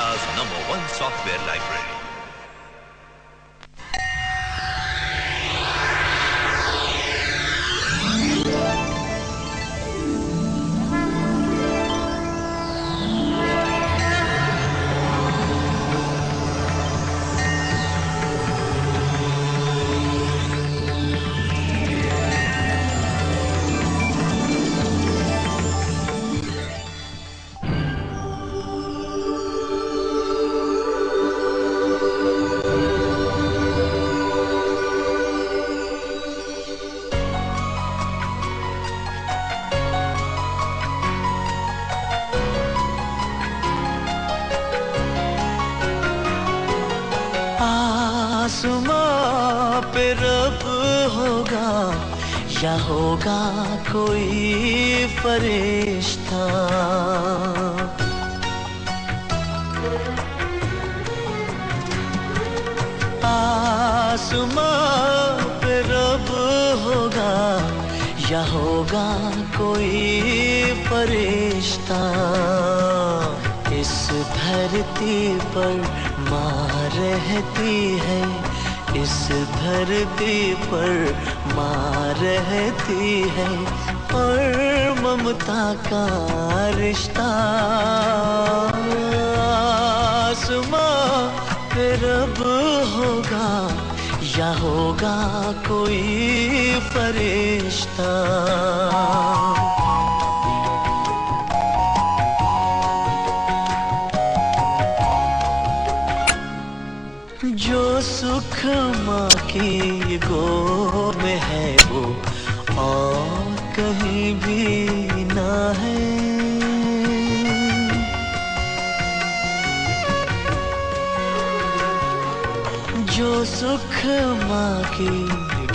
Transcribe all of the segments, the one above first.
India's #1 software library. आसमां पे रब होगा या होगा कोई फरिश्ता आसमां पे रब होगा या होगा कोई फरिश्ता इस धरती पर माँ रहती है इस धरती पर माँ रहती है और ममता का रिश्ता आसमां पे रब होगा या होगा कोई फरिश्ता जो सुख माँ की गोद में है वो और कहीं भी ना है जो सुख माँ की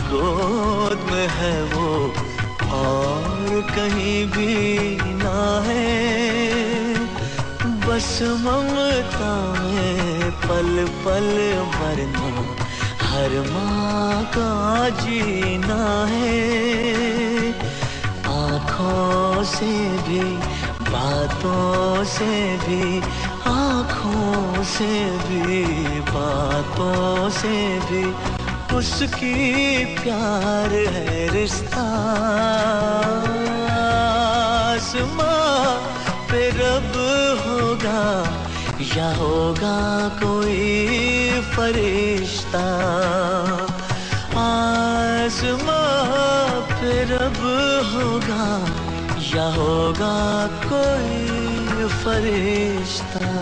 गोद में है वो और कहीं भी ना है बस ममता में पल पल मरना हर माँ का जीना है आँखों से भी बातों से भी आँखों से भी बातों से भी उसकी प्यार है रिश्ता आसमां पे रब होगा या होगा कोई फरिश्ता आसमां पे रब होगा या होगा कोई फरिश्ता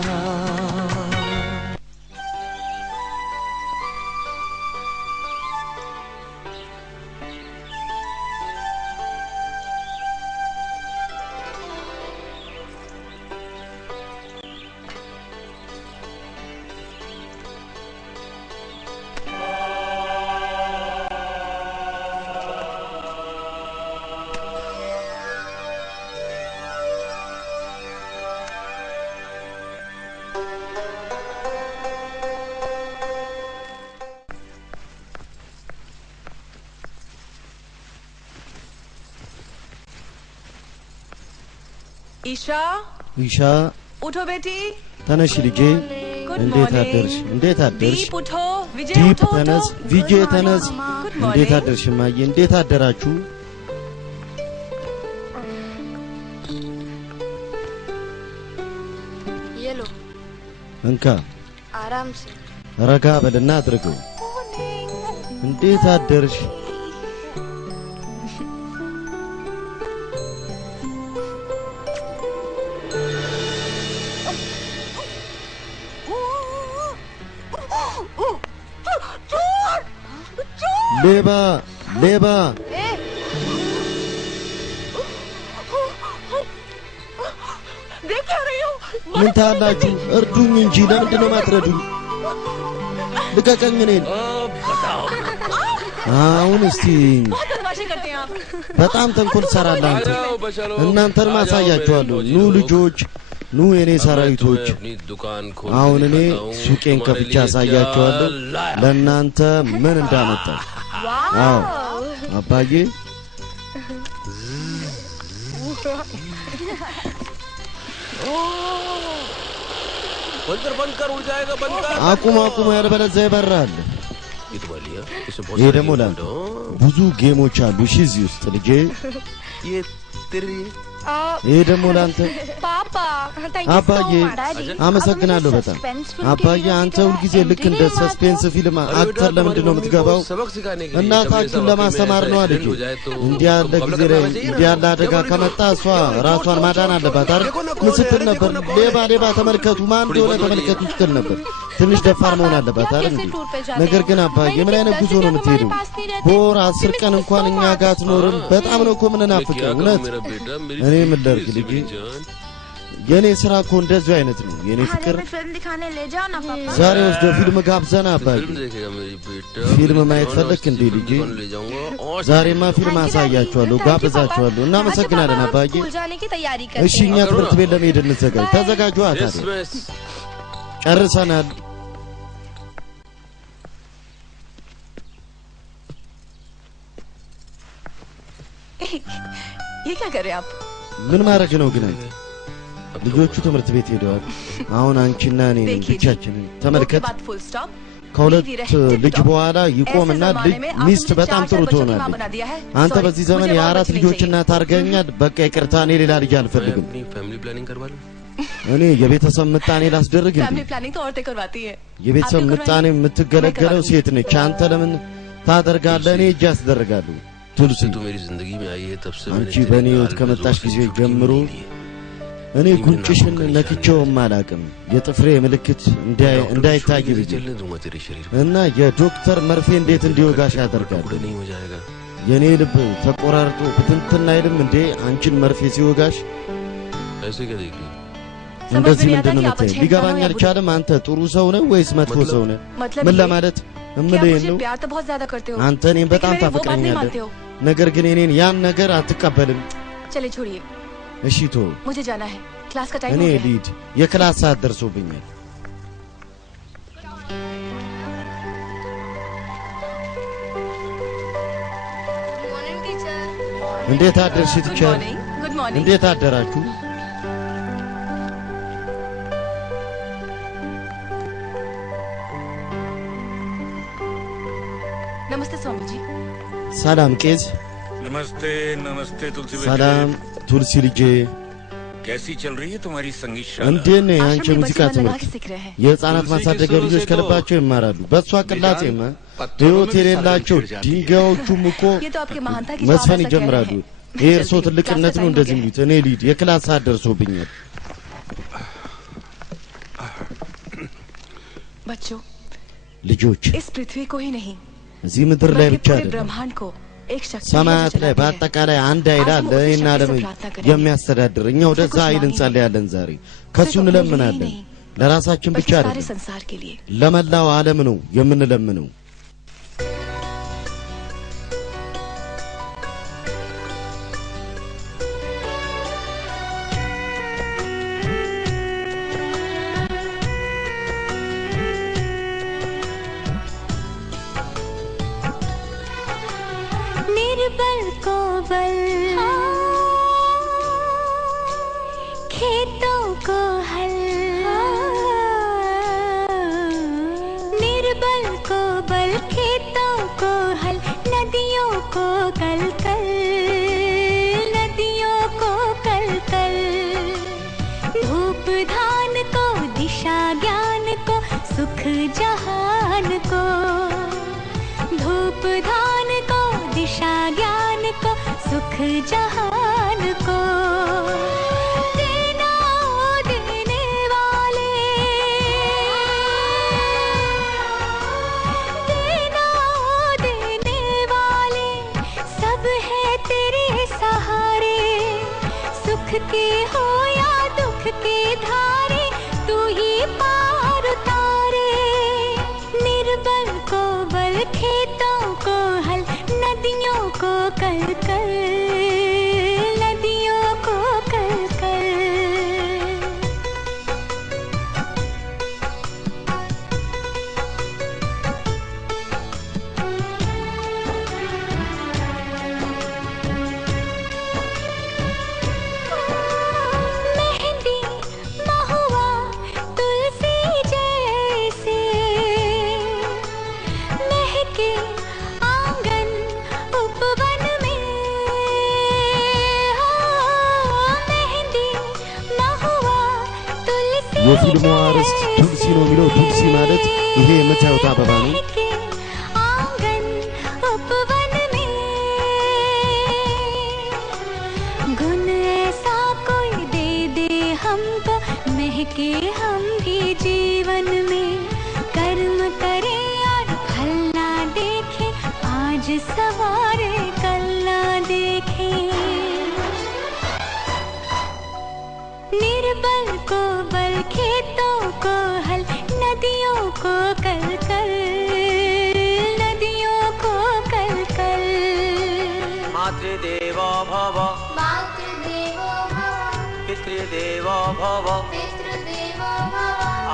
ईशा उठो बेटी ተነሽ ልጄ እንዴት አደርሽ ዲፕ ተነስ ቪጄ ተነስ እንዴት አደርሽ ማዬ እንዴት አደራችሁ የሎ እንካ አራም ሲ ረጋ በልና አድርገው እንዴት አደርሽ लेबा लेबा देख क्या रही हो ምን ታላችሁ እርዱኝ እንጂ ለምንድን ነው ማትረዱኝ ልቀቀኝ እኔን አሁን እስቲ በጣም ተንኮል ሰራላችሁ እናንተን ማሳያችኋለሁ ኑ ልጆች ኑ የኔ ሰራዊቶች አሁን እኔ ሱቄን ከፍቼ አሳያችኋለሁ ለእናንተ ምን እንዳመጣው አዎ አባዬ बंद कर उड़ जाएगा बंद कर አቁም ያለበለዚያ ይበራል ይሄ ደግሞ ላንተ ብዙ ጌሞች አሉ እሺ እዚህ ውስጥ ልጄ ये तेरी ይሄ ደግሞ ላንተ አባዬ አመሰግናለሁ በጣም አባዬ አንተ ሁሉ ጊዜ ልክ እንደ ሰስፔንስ ፊልም አክተር ለምንድን ነው የምትገባው እና ታክቲን ለማስተማር ነው አይደል እንዲህ ያለ ጊዜ ላይ እንዲህ ያለ አደጋ ከመጣ እሷ ራሷን ማዳን አለባት አይደል ምን ስትል ነበር ሌባ ተመልከቱ ማን እንደሆነ ተመልከቱ ስትል ነበር ትንሽ ደፋር መሆን አለባት አይደል ነገር ግን አባዬ ምን አይነት ጉዞ ነው የምትሄደው በወር 10 ቀን እንኳን እኛ ጋር አትኖርም በጣም ነው እኮ ምንናፍቀው እውነት እኔ ምን ላድርግ ልጄ የኔ ስራ እኮ እንደዚህ አይነት ነው የኔ ፍቅር ዛሬ ወስዶ ፊልም ጋብዘና አባዬ ፊልም ማየት ፈለክ እንዴ ልጄ ዛሬማ ፊልም አሳያችኋለሁ ጋብዛችኋለሁ እናመሰግናለን አባዬ እሺ እኛ ትምህርት ቤት ለመሄድ እንዘጋጅ ተዘጋጁ ታዲያ ጨርሰናል ये क्या कर रहे हैं आप ምን ማድረግ ነው ግን አንተ ልጆቹ ትምህርት ቤት ሄደዋል አሁን አንቺና እኔ ብቻችን ተመልከት ከሁለት ልጅ በኋላ ይቆምና ሚስት በጣም ጥሩ ትሆናለች አንተ በዚህ ዘመን የአራት ልጆች እናት አድርገኛል በቃ ይቅርታ እኔ ሌላ ልጅ አልፈልግም फैमिली प्लानिंग करवा लूं እኔ የቤተሰብ ምጣኔ ላስደርግ እንዴ फैमिली प्लानिंग तो औरतें करवाती है የቤተሰብ ምጣኔ የምትገለገለው ሴት ነች አንተ ለምን ታደርጋለህ እኔ እጅ አስደርጋለሁ तुलसी तू मेरी जिंदगी में आई है तब से አንቺ በእኔ ህይወት ከመጣሽ ጊዜ ጀምሮ እኔ ጉንጭሽን ነክቼውም አላውቅም የጥፍሬ ምልክት እንዳይታይ ብዬ እና የዶክተር መርፌ እንዴት እንዲወጋሽ ያደርጋል የኔ ልብ ተቆራርጦ ብትንትና አይልም እንዴ አንቺን መርፌ ሲወጋሽ ऐसे क्या देख እንደዚህ ምንድነው የምትይ ሊገባኝ አልቻለም አንተ ጥሩ ሰው ነህ ወይስ መጥፎ ሰው ነህ ምን ለማለት እምልህ ነው አንተ እኔን በጣም ታፈቅረኛለህ ነገር ግን እኔን ያን ነገር አትቀበልም चलिए छोड़िए እሺ ቶ मुझे जाना है क्लास का टाइम हो እኔ गया ሊድ የክላስ ሰዓት ደርሶብኛል እንዴት አደርሽ ቲቸር गुड मॉर्निंग እንዴት አደራችሁ नमस्ते स्वामी जी ሰላም ቄስ नमस्ते नमस्ते तुलसी ሰላም ቱልሲ ልጄ कैसी चल रही है तुम्हारी संगीत እንዴት ነው आश्रम አንቺ में ሙዚቃ बच्चे लगा ትምህርት के सीख रहे हैं የህፃናት ማሳደጊያ ልጆች ከልባቸው ይማራሉ በእሷ ቅላጼማ ህይወት የሌላቸው ድንጋዮቹም እኮ ये तो आपके महानता की መስፈን जवाब ऐसा कह ይጀምራሉ रहे हैं। ይሄ እርሶ ትልቅነት ነው እንደዚህ የሚሉት እኔ ሊድ የክላስ ሰዓት ደርሶብኛል बच्चों ልጆች इस पृथ्वी को ही नहीं እዚህ ምድር ላይ बल्कि ብቻ पूरे አይደለም ब्रह्मांड को एक शक्ति ሰማያት ላይ በአጠቃላይ አንድ ኃይል አለ እና ዓለም የሚያስተዳድር እኛ ወደዛ ኃይል እንጸልያለን ዛሬ ከሱ እንለምናለን ለራሳችን ብቻ सारे አይደለም संसार के लिए ለመላው ዓለም ነው የምንለምነው निर्बल को बल खेतों को हल निर्बल को बल खेतों को हल नदियों को कल कल नदियों को कल कल धूप धान को दिशा ज्ञान को सुख जहान को धूप धान को दिशा ज्ञान को सुख जहान को देना देने वाले देना देने वाले सब है तेरे सहारे सुख के हो या दुख के धारे तू ही पार उतारे निर्बल को बल खेतों को हल नदियों को कल कल नदियों को कल कल मेहंदी महुआ የፊልሙ አርዕስት ቱልሲ ነው የሚለው። ቱልሲ ማለት ይሄ የምታዩት አበባ ነው። आंगन उपवन में गुण ऐसा कोई दे दे हमको महके हम भी जीवन में कर्म करे और फल ना देखे आज सवारे कल ना देखे निर्बल को बल खेतों को हल नदियों को कल कल नदियों को कल कल मातृदेवो भव पितृदेवो भव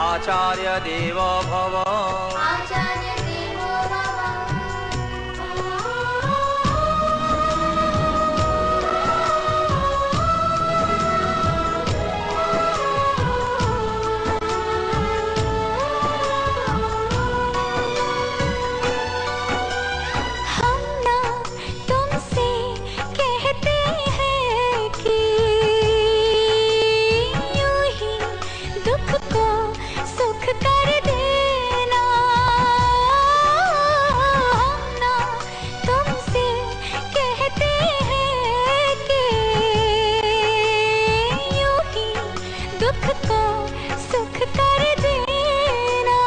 आचार्य देवो भव हम ना तुमसे कहते हैं कि यूं ही दुख को सुख कर देना हम ना तुमसे कहते हैं कि यूं ही दुख को सुख कर देना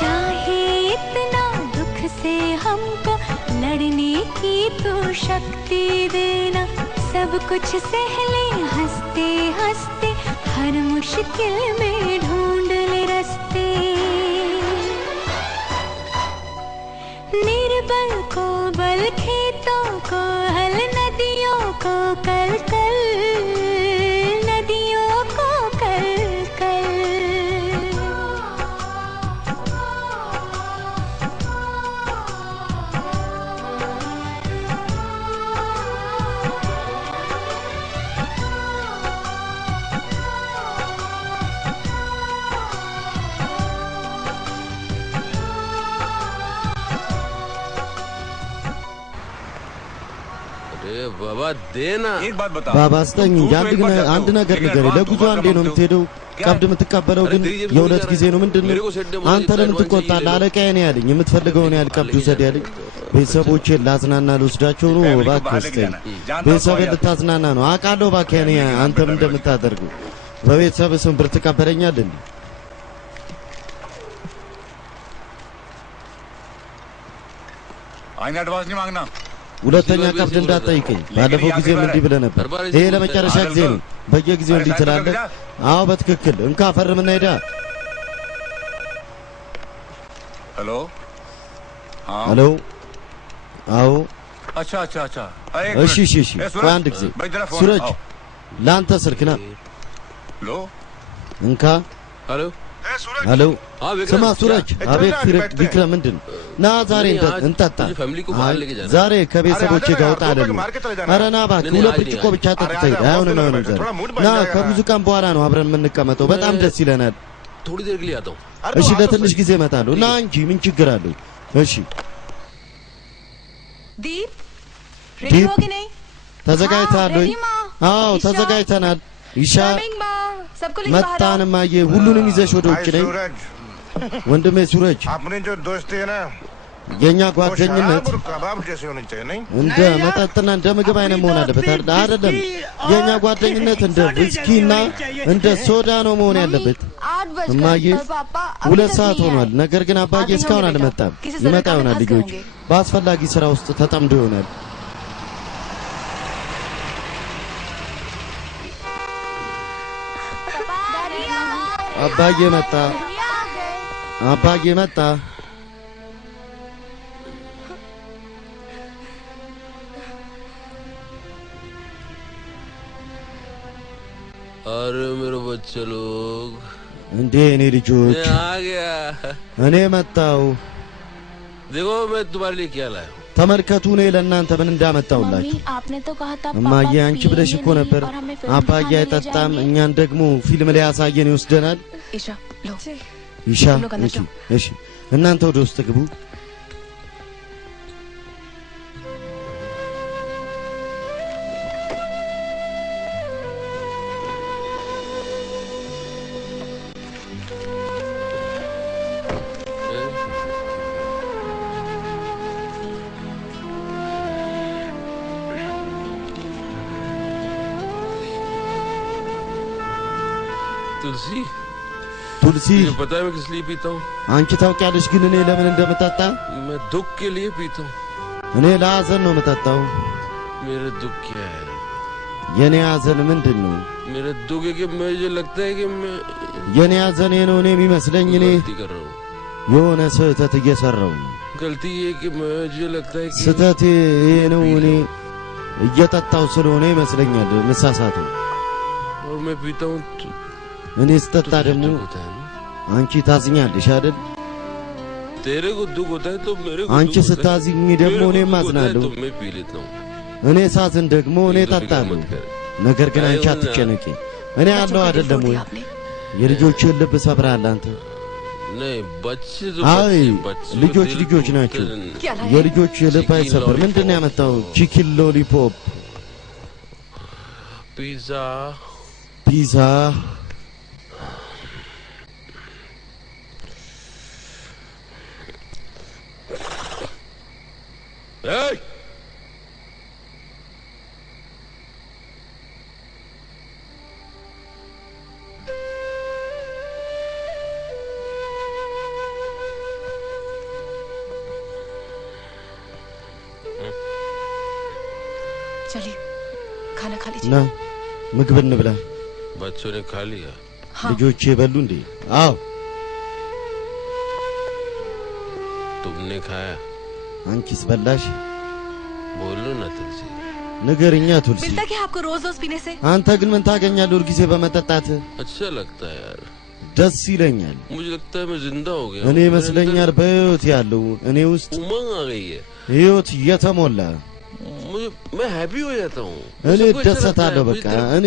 चाहे इतना दुख से हमको लड़ने की तो शक्ति देना सब कुछ सह ले हंसते हंसते हर मुश्किल में ढूंढ ले रास्ते निर्बल को बल खेतों को हल नदियों को कल कल नदियों को कल कल अरे बाबा देना एक बात बता ባባ አስጠኝ እንጂ አንድ ነገር ንገረኝ። ለጉዞ አንዴ ነው የምትሄደው? ቀብድ የምትቀበለው ግን የሁለት ጊዜ ነው። ምንድነው አንተ ለምን ትቆጣለህ? አለቃዬ ነው ያለኝ የምትፈልገውን ያህል ቀብድ ውሰድ ያለኝ። ቤተሰቦቼን ላዝናና ልወስዳቸው ነው። እባክህ አስጠኝ። ቤተሰብን ልታዝናና ነው አውቃለሁ። እባክህ እኔ አንተም እንደምታደርገው በቤተሰብ ስም ብር ትቀበለኛለህ እንዴ? आईना एडवांस नहीं मांगना ሁለተኛ ቀብድ እንዳትጠይቀኝ። ባለፈው ጊዜም እንዲህ ብለህ ነበር። ይሄ ለመጨረሻ ጊዜ ነው። በየጊዜው እንዲህ ትላለህ። አዎ በትክክል እንካ ፈርምና ሄዳ። हेलो हाँ ሄሎ አዎ अच्छा अच्छा अच्छा अरे एक እሺ እሺ እሺ मिनट। ए, सूरज, ቆይ አንድ ጊዜ भाई जरा फोन ሱረጅ आओ। ለአንተ ስልክ ና लो እንካ። हेलो ሄሎ हाँ विक्रम ስማ ሱረጅ። क्या? አቤት इतना ፊረቅ बैठते हैं। ቢክረም ምንድን ና ዛሬ नहीं, आज እንጠጣ። तुझे फैमिली को बाहर लेके जाना है। ዛሬ ከቤተሰቦቼ अरे, ጋር आजा ወጣ ना, አይደለም። मार के चले जाना। ኧረ ና እባክህ नहीं, ሁለት आज ብርጭቆ नहीं, ብቻ अरे, ጠጥተህ ሂድ። आजा, አይሆንም बहुत አይሆንም दिन ዛሬ थोड़ा मूड बन ና जाएगा। ከብዙ ቀን በኋላ ነው አብረን የምንቀመጠው። በጣም ደስ ይለናል። थोड़ी देर के लिए आता हूँ እሺ ለትንሽ ጊዜ እመጣለሁ። ና እንጂ ምን ችግር አለው? እሺ दीप दीप? रेडी हो कि नहीं? ተዘጋጅተሃል ወይ? रेडी माँ। አዎ ईशा? ተዘጋጅተናል። ኢሻ कमिंग माँ सबको लेके बाहर आओ। መጣን ማየ ሁሉንም ይዘሽ ወደ ውጭ ነኝ። सूरज ወንድሜ ሱረጅ अपनी जो दोस्ती है ना የኛ वो ጓደኝነት शराब और कबाब जैसी होनी चाहिए नहीं እንደ መጠጥና እንደ ምግብ አይነት መሆን አለበት አይደለም? የኛ ጓደኝነት እንደ ዊስኪና እንደ ሶዳ ነው መሆን ያለበት። 8 बज እማዬ गए और पापा अभी 2 तक ሰዓት नहीं ሆኗል። आए। ነገር ግን አባዬ आगे እስካሁን होंगे बेटा। አልመጣም። किसी ይመጣ जगह ይሆናል። फंस ልጆች गए በአስፈላጊ ስራ ውስጥ ተጠምዶ ይሆናል። አባዬ መጣ። አባዬ መጣ። अरे मेरे बच्चे लोग እንዴ እኔ ልጆች मैं आ गया እኔ መጣው። देखो मैं तुम्हारे लिए क्या लाया हूँ ተመልከቱ እኔ ለእናንተ ምን እንዳመጣውላችሁ። आपने तो कहा था እማዬ አንቺ ብለሽ እኮ ነበር አባዬ አይጠጣም፣ እኛን ደግሞ ፊልም ላይ ያሳየን ይወስደናል። ईशा लो ኢሻ ሁሉ ጋር እሺ እሺ እናንተ ወደ ውስጥ ግቡ። तुलसी ቱልሲ तुझे पता है मैं किस लिए पीता हूँ? አንቺ ታውቂያለሽ ግን እኔ ለምን እንደምጠጣ? मैं दुख के लिए पीता हूँ। እኔ ለሐዘን ነው የምጠጣው። मेरा दुख क्या है? የኔ ሐዘን ምንድን ነው? मेरा दुख है कि मुझे लगता है कि मैं የኔ ሐዘን ነው እኔ የሚመስለኝ እኔ गलती कर रहा हूँ। የሆነ ስህተት እየሰራው ነው። गलती ये कि मुझे लगता है कि ስህተት ይሄ ነው እኔ እየጠጣው ስለሆነ ይመስለኛል መሳሳተው። और मैं पीता हूँ तो እኔ ስጠጣ ደግሞ होता है ना? አንቺ ታዝኛለሽ አይደል? तेरे को दुख होता है तो मेरे को አንቺ दुख होता है। ስታዝኝ ደግሞ मेरे को እኔም दुख होता है አዝናለሁ። तो मैं पी लेता हूँ। እኔ ሳዝን ደግሞ እኔ እጠጣለሁ። ነገር ግን አንቺ አትጨነቂ። እኔ ያለው አይደለም ወይ የልጆችን ልብ ሰብራለህ አንተ። नहीं बच्चे तो አይ बच्चे ልጆች ልጆች ናቸው። የልጆች ልብ አይሰበር። ምንድነው ያመጣው? ቺኪን ሎሊፖፕ፣ पिज़्ज़ा ፒዛ። Hey! चलिए खाना खा लीजिए। ና ምግብ እንብላ። बच्चों ने खा लिया। हाँ ልጆቼ በሉ እንዴ? አዎ። तुमने खाया? አንቺስ በላሽ? बोलो ना तुलसी। ንገርኛ ቱልሲ። मिलता क्या आपको रोज रोज पीने से? አንተ ግን ምን ታገኛለህ ሁልጊዜ በመጠጣት? अच्छा लगता है यार। ደስ ይለኛል። मुझे लगता है मैं जिंदा हो गया। እኔ ይመስለኛል በህይወት ያለው እኔ ውስጥ उमंग आ गई है। ህይወት የተሞላ मैं हैप्पी हो जाता हूँ। እኔ ደሰታለሁ። በቃ እኔ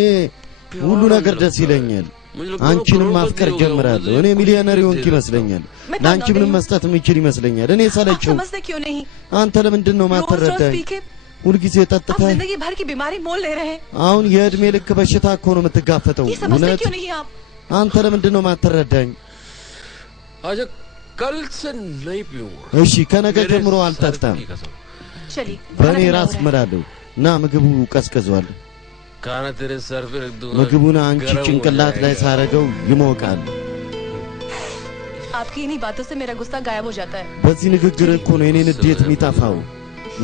ሁሉ ነገር ደስ ይለኛል። አንቺንም ማፍቀር ጀምራለሁ። እኔ ሚሊዮነር ሆንክ ይመስለኛል። ለአንቺ ምንም መስጠት የምችል ይመስለኛል። እኔ ሰለቸው። समझते क्यों नहीं? አንተ ለምንድን ነው रोज रोज ማትረዳኝ? पी के ሁልጊዜ आप ጠጥተህ जिंदगी भर की बीमारी मोल ले रहे हैं। አሁን የእድሜ ልክ በሽታ እኮ ነው የምትጋፈጠው። ये समझते እውነት क्यों नहीं आप? አንተ ለምንድን ነው ማትረዳኝ? अच्छा कल से नहीं पीऊंगा। እሺ ከነገ ጀምሮ አልጠጣም። चलिए በእኔ ራስ እምላለሁ። ና ምግቡ ቀዝቅዟል። खाना तेरे सर पे रख दूंगा। ምግቡን አንቺ गरम हो ጭንቅላት ላይ जाएगा। ሳረገው ይሞቃል። आपकी इन्हीं बातों से मेरा गुस्सा गायब हो जाता है। በዚህ ንግግር እኮ ነው የኔን ንዴት የሚጠፋው።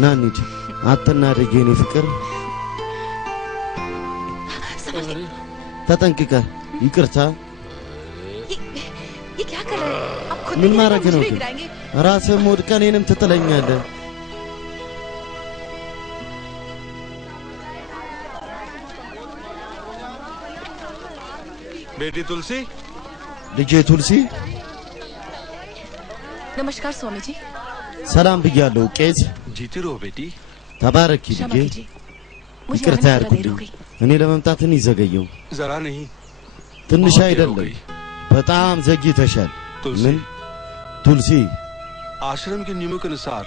ና እንሂድ። አትናደጅ የኔ ፍቅር። समझते ተጠንቅቀ ይቅርታ። ये क्या कर रहे हैं? आप खुद ምን नहीं ማድረግ मुझे ነው भी ግን? गिराएंगे। ራስህም ወድቀህ እኔንም ትጥለኛለህ። बेटी तुलसी ልጄ ቱልሲ नमस्कार स्वामी जी। ሰላም ብያለሁ። ቄስ जीती रहो बेटी। ተባረኪ क्षमा ልጄ። कीजिए मुझे ይቅርታ आने में थोड़ा देर हो ያድርጉልኝ። गई। እኔ ለመምጣትን ይዘገየው जरा नहीं ትንሽ बहुत देर हो አይደለም፣ गई। በጣም ዘግይተሻል። तुलसी ምን ቱልሲ? आश्रम के नियमों के अनुसार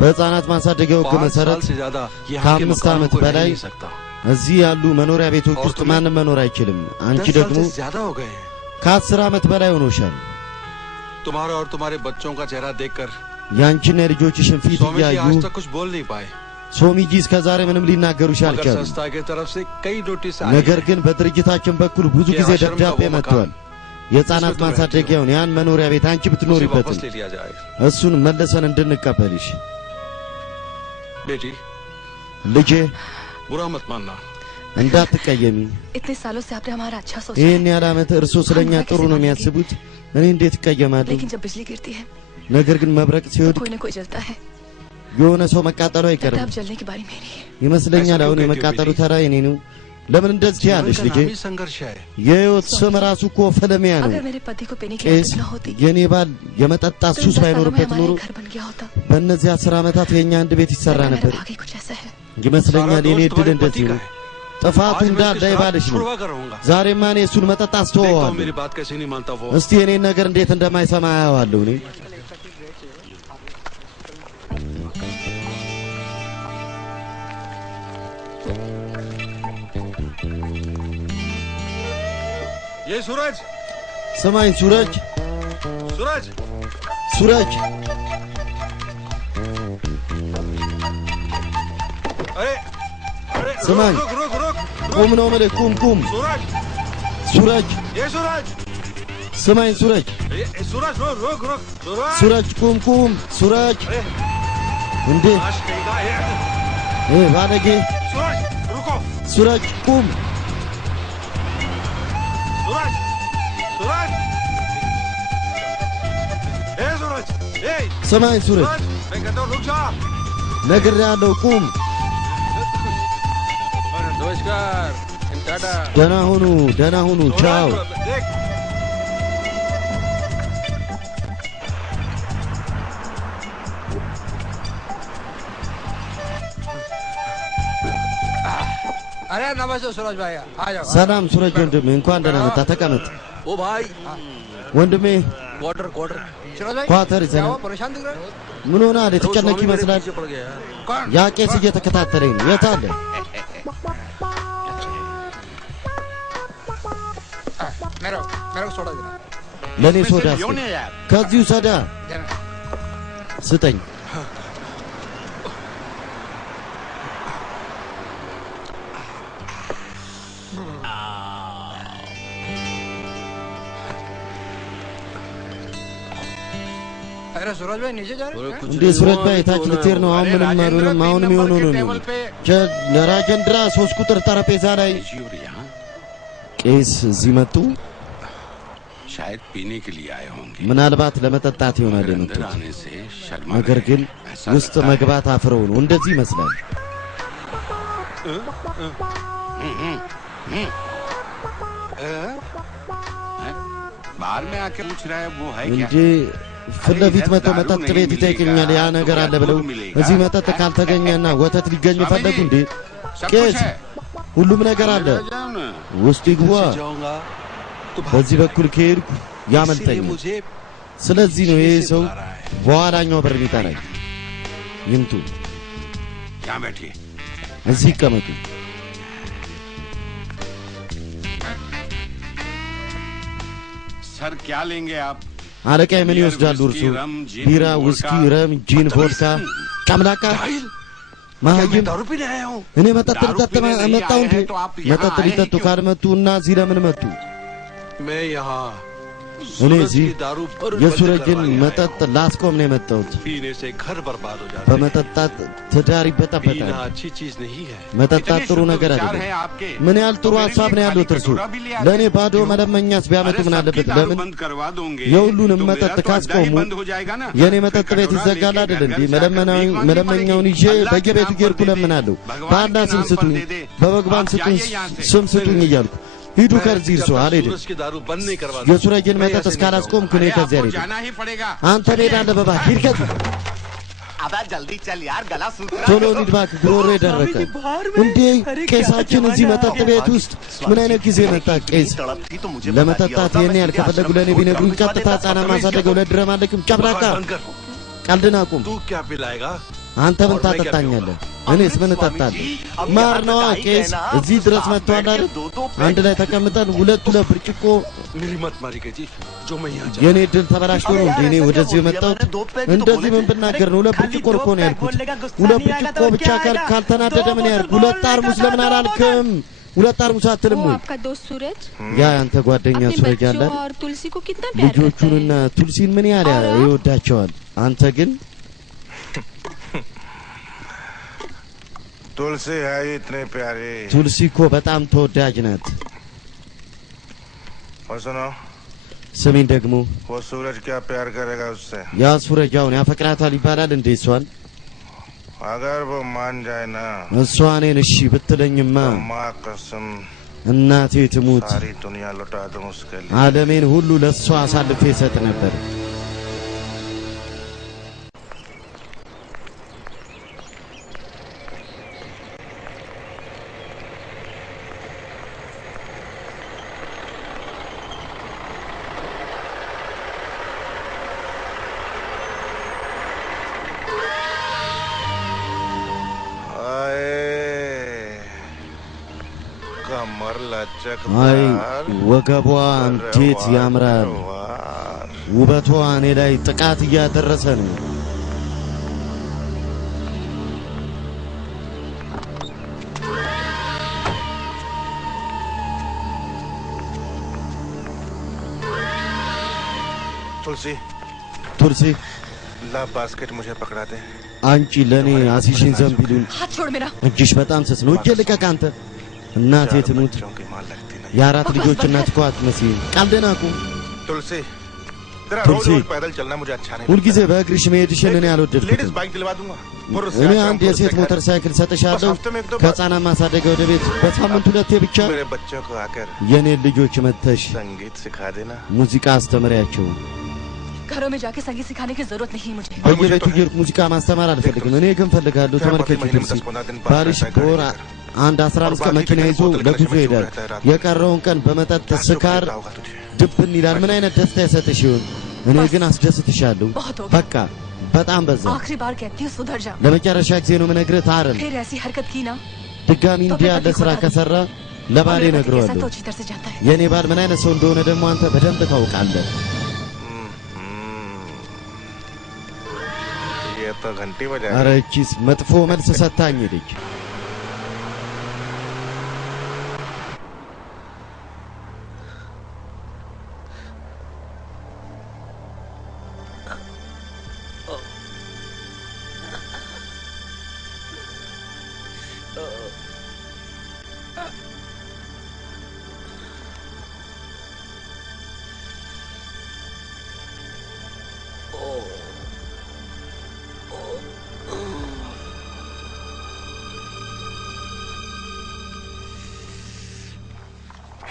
በሕፃናት ማሳደጊያ ሕግ 5 መሰረት साल से ज्यादा यहाँ के ከ5 मकानों ዓመት को रह በላይ नहीं सकता। እዚህ ያሉ መኖሪያ ቤቶች ውስጥ ማንም መኖር አይችልም። አንቺ 10 साल ደግሞ से ज्यादा हो गए हैं। ከ10 ዓመት በላይ ሆኖሻል። तुम्हारा और तुम्हारे बच्चों का चेहरा देखकर ያንቺና የልጆችሽን ፊት स्वामी जी እያዩ आज तक कुछ बोल नहीं पाए। ሶሚጂ እስከ ዛሬ ምንም ሊናገሩሽ मगर አልቻሉም። संस्था की तरफ से कई नोटिस आए ነገር हैं। ግን በድርጅታችን በኩል ብዙ ጊዜ የአሽረም ደብዳቤ ጋር መጥቷል። የሕፃናት इसमें तो ማሳደጊያውን ያን መኖሪያ ቤት አንቺ उसे ብትኖሪበትም वापस ले लिया जाए। እሱን መልሰን እንድንቀበልሽ። बेटी ልጄ बुरा मत मानना। እንዳትቀየሚ። इतने सालों से आपने हमारा अच्छा सोचा ይህን है। ያህል ዓመት እርሶ ስለኛ ጥሩ ነው የሚያስቡት፣ እኔ እንዴት እቀየማለሁ? लेकिन जब बिजली गिरती है ነገር ግን መብረቅ तो ሲወድቅ कोई न कोई जलता है। የሆነ ሰው መቃጠሉ लगता है አይቀርም። अब जलने की बारी मेरी है। ይመስለኛል ऐसा አሁን क्यों कहती हो የመቃጠሉ बेटी? ተራ የኔ ነው። ለምን እንደዚህ जीवन ያለሽ का ልጄ? नाम ही संघर्ष है। የህይወት ስም ራሱ እኮ ፈለሚያ ነው። अगर मेरे पति को पीने की ቄስ आदत न होती የኔ ባል የመጠጣት तो ሱስ 10 सालों में ባይኖርበት हमारा ኖሮ एक घर बन गया होता। በእነዚህ 10 ዓመታት የኛ አንድ ቤት ይሰራ लगता है ነበር። मेरा भाग्य कुछ ऐसा है। ይመስለኛል የኔ सारा እድል दोस्त እንደዚህ तुम्हारे ነው። पति का है। ጥፋቱ आज मैं እንዳለ उसकी ይባልሽ शराब ነው። छुड़वा कर रहूंगा। ዛሬማ እኔ እሱን መጠጥ देखता हूँ አስተዋዋለሁ። मेरी बात कैसे नहीं मानता वो। እስቲ የኔን ነገር እንዴት እንደማይሰማ አያዋለሁ እኔ። ये सूरज ስማኝ ሱረጅ፣ सूरज ሱረጅ अरे अरे सुमन। रुक रुक रुक रुक ቁም ነው የምልህ። ቁም ቁም सूरज सूरज ये सूरज समय सूरज ये सूरज रुक रुक रुक सूरज सूरज कुम सूरज अरे इंदे आज कहेगा ये वादगे सूरज रुको सूरज कुम सूरज सूरज ए सूरज ए समय सूरज मैं कहता हूँ रुक जा नगर यालो कुम नमस्कार टाटा डना होनु चाओ देख अरे नमस्ते सूरज भाई आ जाओ ሰላም ሱረጅ ወንድሜ እንኳን ደህና መጣ ተቀመጥ ओ भाई ወንድሜ क्वार्टर क्वार्टर सूरज भाई ኳተር क्या ይዘና हुआ परेशान दिख रहे हो ምን ሆነሃል የተጨነቅ ይመስላል पड़ गया यार कौन ያ ቄስ እየተከታተለኝ ነው የት አለ मेरे को सोडा देना ለኔ ሶዳ ከዚሁ ሰዳ देना ስጠኝ अरे सूरज भाई नीचे जा रहे हैं እንዴ ሱረጅ ባይ ታች ልትሄድ ነው አሁን ምንም ማሩንም አሁን የሚሆነው ነው टेबल पे ለራጀንድራ 3 ቁጥር ጠረጴዛ ላይ ቄስ እዚህ መጡ शायद पीने के लिए आए होंगे ምናልባት ለመጠጣት ይሆናል अंदर የመጡት आने से शर्मा ነገር रहे। ግን ऐसा ውስጥ लगता है। መግባት አፍረው ነው እንደዚህ ይመስላል बाहर में आके पूछ रहा है वो है क्या እንጂ ፊት ለፊት መጥተው መጠጥ ቤት ይጠይቅኛል ያ ነገር አለ ብለው እዚህ መጠጥ ካልተገኘና ወተት ሊገኝ ፈለጉ እንዴ सब ቄስ कुछ है ሁሉም ነገር አለ आ जाओ ना ውስጥ ይግባ जाऊंगा तो በዚህ በኩል ከሄድኩ इसीलिए ያመልጠኛል मुझे ስለዚህ ነው ይሄ ሰው बुला रहा है। በኋላኛው በር የሚጠራኝ ይምጡ यहाँ बैठिए እዚህ ይቀመጡ सर क्या लेंगे आप አለቃዬ ምን ይወስዳሉ እርሱ ቢራ ውስኪ ረም ጂን ቮድካ ጨምላቃ मैं ማህይም दारू पीने आया हूँ እኔ መጠጥ ልጠጥ መጣሁ እንዴ መጠጥ ሊጠጡ ካልመጡ እና እዚህ ለምን መጡ मैं यहाँ እኔ सूरज እዚህ की दारू बंद የሱረጅን करवाने आया መጠጥ ላስቆም ነው የመጣሁት हूँ। पीने से घर बर्बाद हो जाता है በመጠጣት ትዳር पीना ይበጠበጣል अच्छी चीज नहीं है መጠጣት इतने ጥሩ शुद्ध ነገር विचार አይደለም हैं आपके ምን ያህል ጥሩ तो मेरे ሀሳብ लिए ነው ያሉት खाली እርሱ कटोरा भी ले आते। ለእኔ ባዶ መለመኛስ ቢያመጡ अरे ምን सबकी አለበት दारू ለምን बंद करवा दोगे የሁሉንም तो መጠጥ मेरा तो अड्डा ही ካስቆሙ बंद हो जाएगा ना የኔ फिर መጠጥ ቤት कटोरा ይዘጋል लेके አይደል እንዴ घर घर जाकर भीख मांगनी መለመኛውን पड़ेगी। ይዤ अल्लाह के በየቤቱ नाम ጌርኩ पर दे दे। ለምናለሁ भगवान በአላህ के ስም नाम पर ስጡኝ दे दे। በመግባን आप ስጡኝ जाइए यहाँ से। ስም ስጡኝ እያልኩ ሂዱ ከዚህ እርሱ जब तक አልሄድም सूरज की दारू बंद नहीं करवा የሱረጅን መጠጥ እስካላስቆምኩ እኔ अरे ከዚህ आपको አልሄድም जाना ही पड़ेगा አንተ ትሄዳለህ በባክ ሂድ ከዚህ अबे जल्दी चल यार गला सूख रहा ቶሎ ሂድ እባክህ ጉሮሮ የደረቀ እንዴ ቄሳችን እዚህ መጠጥ ቤት ውስጥ ምን አይነት ጊዜ መጣ ቄስ ለመጠጣት ይህን ያህል ከፈለጉ ለእኔ ቢነግሩኝ ቀጥታ ህጻናት ማሳደገው ለድረም አለቅም ጨብራቃ बंद कर ቀልድን አቁም तू क्या पिलाएगा አንተ ምን ታጠጣኛለህ እኔስ ምን እጠጣለሁ ማር ነዋ ቄስ እዚህ ድረስ መጥተዋል አይደል አንድ ላይ ተቀምጠን ሁለት ብርጭቆ मेरी मत मारी जी जो मैं यहाँ የኔ ድል ተበላሽቶ ነው እንዴ እኔ ወደዚህ የመጣሁት እንደዚህ ምን ብናገር ነው ሁለት ብርጭቆ እኮ ነው ያልኩት ሁለት ብርጭቆ ብቻ ካልተናደደ ምን ያርግ ሁለት ጠርሙስ ለምን አላልክም ሁለት ጠርሙስ አትልም ወይ आपका दोस्त सूरज ያ አንተ ጓደኛ अपने ሱረጅ አለ बच्चों और तुलसी को कितना प्यार करता है ልጆቹንና ቱልሲን ምን ያህል ይወዳቸዋል አንተ ግን तुलसी है ही इतने प्यारे ቱልሲ እኮ በጣም ተወዳጅ ናት और सुनो ስሚን ደግሞ वो सूरज क्या प्यार करेगा उससे ያ ሱረጅ አሁን ያፈቅራታል ይባላል እንዴ እሷን अगर वो मान जाए ना እሷ እኔን እሺ ብትለኝማ तो माँ कसम እናቴ ትሙት सारी दुनिया लुटा दूं उसके लिए ዓለሜን ሁሉ ለእሷ አሳልፌ እሰጥ ነበር कमर लचक አይ ወገቧ እንዴት ያምራል ውበቷ እኔ ላይ ጥቃት እያደረሰ ነው तुलसी ला बास्केट मुझे पकड़ा दे አንቺ ለኔ አሲሽን ዘንቢሉን हाथ छोड़ मेरा እጅሽ በጣም ስስ ነው እጄ ልቀቅ አንተ እናቴ ትሙት የአራት ልጆች እናት እኮ አትመስይም ቀልደና እኮ तुलसी तुलसी रोज पैदल चलना मुझे अच्छा नहीं ሁልጊዜ በእግርሽ መሄድሽን እኔ አልወደድኩትም लेडीज बाइक दिलवा दूंगा እኔ አንድ የሴት ሞተር ሳይክል ሰጥሻለሁ ከህፃናት ማሳደጊያ ወደ ቤት በሳምንት ሁለቴ ብቻ मेरे बच्चों को आकर የኔ ልጆች መተሽ संगीत सिखा देना ሙዚቃ አስተምሪያቸው घरों में जाके संगीत सिखाने की जरूरत नहीं मुझे በየቤቱ እየሄድኩ ሙዚቃ ማስተማር አልፈልግም እኔ ግን ፈልጋለሁ ተመልከቺ तुलसी ባልሽ በወር አንድ 15 ቀን መኪና ይዞ ለጉዞ ይሄዳል የቀረውን ቀን በመጠጥ ስካር ድብን ይላል ምን አይነት ደስታ ይሰጥሽ ይሆን እኔ ግን አስደስትሻለሁ በቃ በጣም በዛ आखिरी बार कहती हूँ सुधर जा ለመጨረሻ ጊዜ ነው መነግርህ ታረም फिर ऐसी हरकत की ना ድጋሚ እንዲህ ያለ ስራ ከሰራ ለባሌ ነግረዋለሁ तो अच्छी तरह से जानता है የኔ ባል ምን አይነት ሰው እንደሆነ ደግሞ አንተ በደንብ ታውቃለህ ये तो घंटी बजा ኧረ እቺስ መጥፎ መልስ ሰጣኝ ልጅ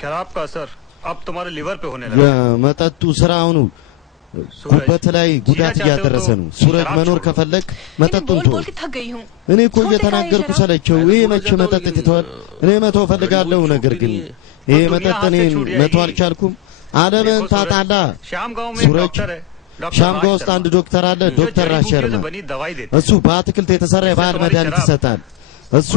शराब का असर अब तुम्हारे लिवर पे होने लगा የመጠጡ ስራው ነው ጉበት ላይ ጉዳት እያደረሰ ነው ሱረጅ መኖር ከፈለክ መጠጡን ተው बोल के थक गई हूँ እኔ እኮ እየተናገርኩ ሰለቸው ይሄ መቼ መጠጥ ትተዋል እኔ መተው ፈልጋለሁ ነገር ግን ይሄ መጠጥ እኔ መተው አልቻልኩም ዓለምን ታጣላ ሱረጅ ሻምጋ ውስጥ አንድ ዶክተር አለ ዶክተር ራሸርማ እሱ በአትክልት የተሰራ የባህል መድኃኒት ይሰጣል እሱ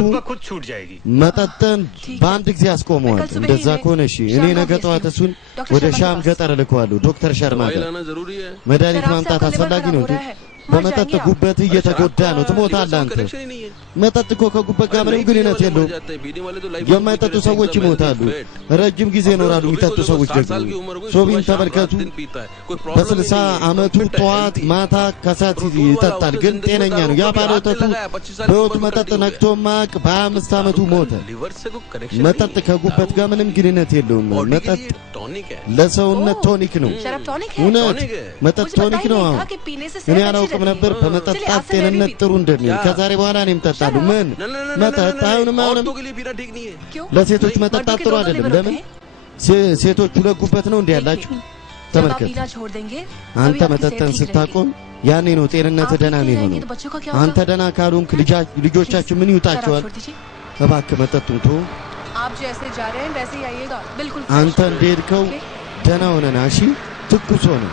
መጠጥን በአንድ ጊዜ ያስቆመዋል እንደዛ ከሆነ እሺ እኔ ነገ ጠዋት እሱን ወደ ሻም ገጠር ልከዋለሁ ዶክተር ሸርማ መድኃኒት ማምጣት አስፈላጊ ነው በመጠጥ ጉበት እየተጎዳ ነው ትሞታለህ አንተ መጠጥ እኮ ከጉበት ጋር ምንም ግንኙነት የለውም የማይጠጡ ሰዎች ይሞታሉ ረጅም ጊዜ ይኖራሉ የሚጠጡ ሰዎች ደግሞ ሶቢን ተመልከቱ በ60 አመቱ ጠዋት ማታ ከሰዓት ይጠጣል ግን ጤነኛ ነው ያ ባለወተቱ በህይወቱ መጠጥ ነክቶ ማቅ በ25 አመቱ ሞተ መጠጥ ከጉበት ጋር ምንም ግንኙነት የለውም መጠጥ ለሰውነት ቶኒክ ነው እውነት መጠጥ ቶኒክ ነው እኔ አላውቅም ነበር በመጠጣት ጤንነት ጥሩ እንደሚሆን ከዛሬ በኋላ እኔም እጠጣለሁ ምን መጠጥ አሁንም ለሴቶች መጠጣት ጥሩ አይደለም ለምን ሴቶች ለጉበት ነው እንዴ ያላችሁ ተመልከት አንተ መጠጥን ስታቆም ያኔ ነው ጤንነት ደህና የሚሆነው አንተ ደህና ካልሆንክ ልጆቻችሁ ምን ይውጣቸዋል እባክህ መጠጡን ተው आप जैसे जा रहे हैं वैसे ही आइएगा बिल्कुल አንተ እንደሄድከው ደህና ሆነና እሺ ትኩስ ሆነ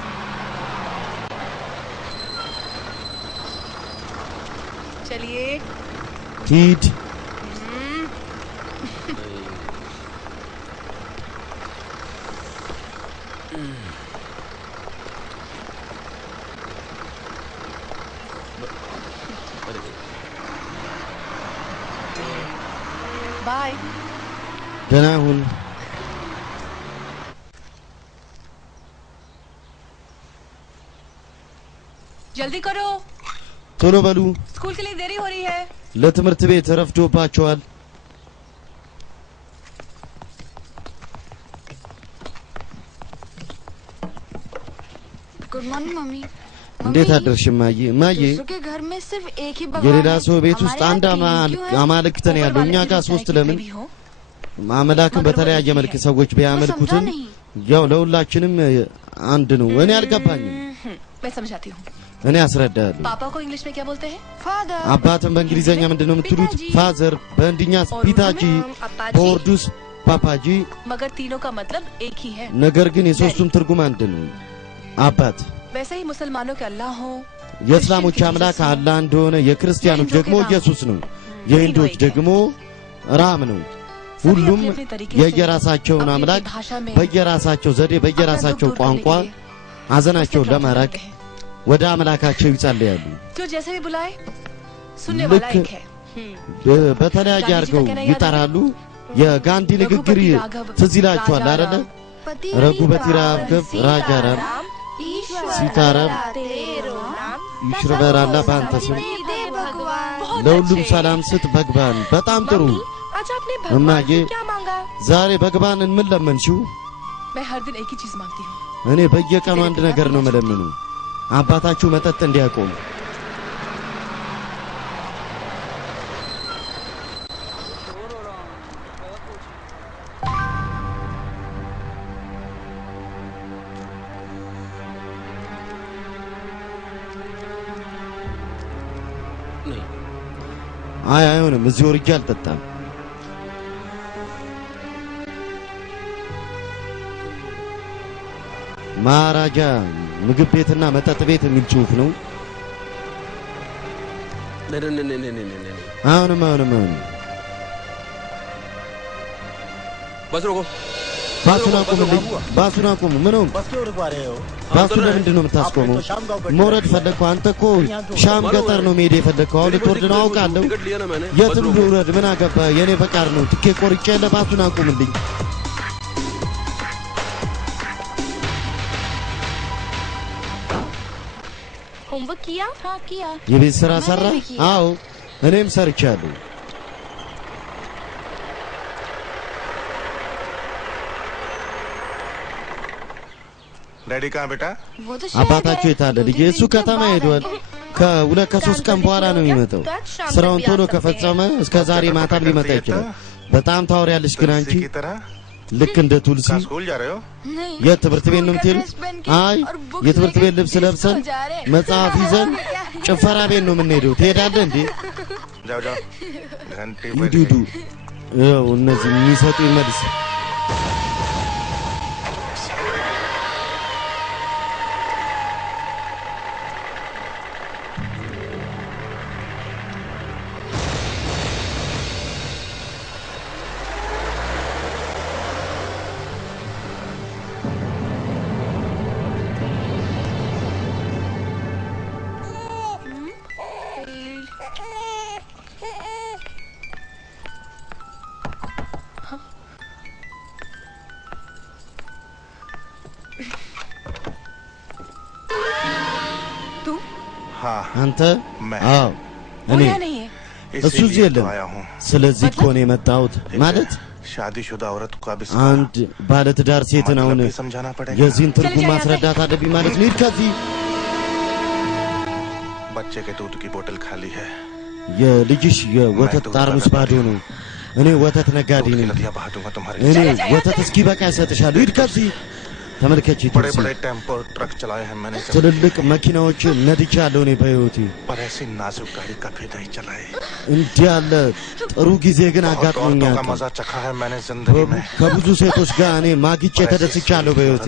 चलिए ሂድ बाय ደህና ሁን जल्दी करो ቶሎ በሉ स्कूल के लिए देरी हो रही है ለትምህርት ቤት ረፍዶባቸዋል गुड मॉर्निंग मम्मी እንዴት አደርሽ ማዬ ማዬ के घर में सिर्फ एक ही भगवान የሌላ ሰው ቤት ውስጥ አንድ አማልክት ነው ያለው እኛ ጋር ሶስት ለምን አምላክን በተለያየ መልክ ሰዎች ቢያመልኩትም ያው ለሁላችንም አንድ ነው እኔ አልገባኝም मैं समझाती हूँ እኔ አስረዳለሁ पापा को इंग्लिश में क्या बोलते हैं फादर አባትን በእንግሊዘኛ ምንድነው የምትሉት ፋዘር በእንዲኛ ፒታጂ ቦርዱስ ፓፓጂ मगर तीनों का मतलब एक ही है ነገር ግን የሶስቱም ትርጉም አንድ ነው አባት वैसे ही मुसलमानों के अल्लाह हो የእስላሞች አምላክ አላህ እንደሆነ የክርስቲያኖች ደግሞ ኢየሱስ ነው የሂንዶች ደግሞ ራም ነው ሁሉም የየራሳቸውን አምላክ በየራሳቸው ዘዴ በየራሳቸው ቋንቋ አዘናቸውን ለማራቅ ወደ አምላካቸው ይጸልያሉ जो जैसे भी बुलाए सुनने वाला एक है በተለያየ አድርገው ይጠራሉ የጋንዲ ንግግር ትዝ ይላችኋል አይደለ ረጉበቲ ራገብ ራጃራም ሲታረም ይሽረበራላ ባንተ ስም ለሁሉም ሰላም ስት በግባን በጣም ጥሩ እማዬ ዛሬ በግባንን ምን ለመንሽው? मैं हर दिन एक ही चीज मांगती हूँ እኔ በየቀኑ አንድ ነገር ነው መለምኑ አባታችሁ መጠጥ እንዲያቆም አይ አይሆንም እዚህ ወርጄ አልጠጣም ማራጃ ምግብ ቤትና መጠጥ ቤት የሚል ጽሑፍ ነው አሁንም ባሱን አቁሙ ምንም ባሱን ለምንድን ነው የምታስቆመው መውረድ ፈለግከው አንተ እኮ ሻም ገጠር ነው መሄድ የፈለግከው አሁን ልትወርድ ነው አውቃለሁ የትም ልውረድ ምን አገባህ የኔ ፈቃድ ነው ትኬት ቆርጬ ለባሱን አቁምልኝ होमवर्क किया? हाँ किया የቤት ስራ ሰራ አዎ እኔም ሰርቻለሁ डैडी कहाँ बेटा አባታችሁ የታለ ልጄ እሱ ከተማ ሄዷል ከሁለት ከሶስት ቀን በኋላ ነው የሚመጣው ስራውን ቶሎ ከፈጸመ እስከ ዛሬ ማታም ሊመጣ ይችላል በጣም ታወሪያለሽ ግን አንቺ ልክ እንደ ቱልሲ स्कूल जा रहे हो የትምህርት ቤት ነው የምትሄዱ አይ የትምህርት ቤት ልብስ ለብሰን መጽሐፍ ይዘን ጭፈራ ቤት ነው የምንሄደው ትሄዳለህ እንዴ जाओ घंटे ይዱዱ ያው እነዚህ የሚሰጡ መልስ አንተ አዎ እኔ እሱ እዚህ የለም ስለዚህ እኮ ነው የመጣሁት ማለት शादीशुदा औरत को अब አንድ ባለትዳር ሴትን አሁን የዚህን ትርጉም ማስረዳት አለብኝ ማለት ነው ከዚህ बच्चे के दूध की बोतल खाली है የልጅሽ የወተት ጠርሙስ ባዶ ነው እኔ ወተት ነጋዴ ነኝ እኔ ወተት እስኪ በቃ ይሰጥሻል ሂድ ከዚህ ተመልከቺ बड़े टेम्पो ट्रक चलाए हैं मैंने ትልልቅ መኪናዎች ነድቻለሁ እኔ በህይወቴ पर ऐसी नाजुक गाड़ी कभी नहीं चलाई እንዲህ ያለ ጥሩ ጊዜ ግን አጋጥሞኛል मजा चखा है मैंने जिंदगी में ከብዙ ሴቶች ጋር እኔ ማግጬ ተደስቻለሁ በህይወቴ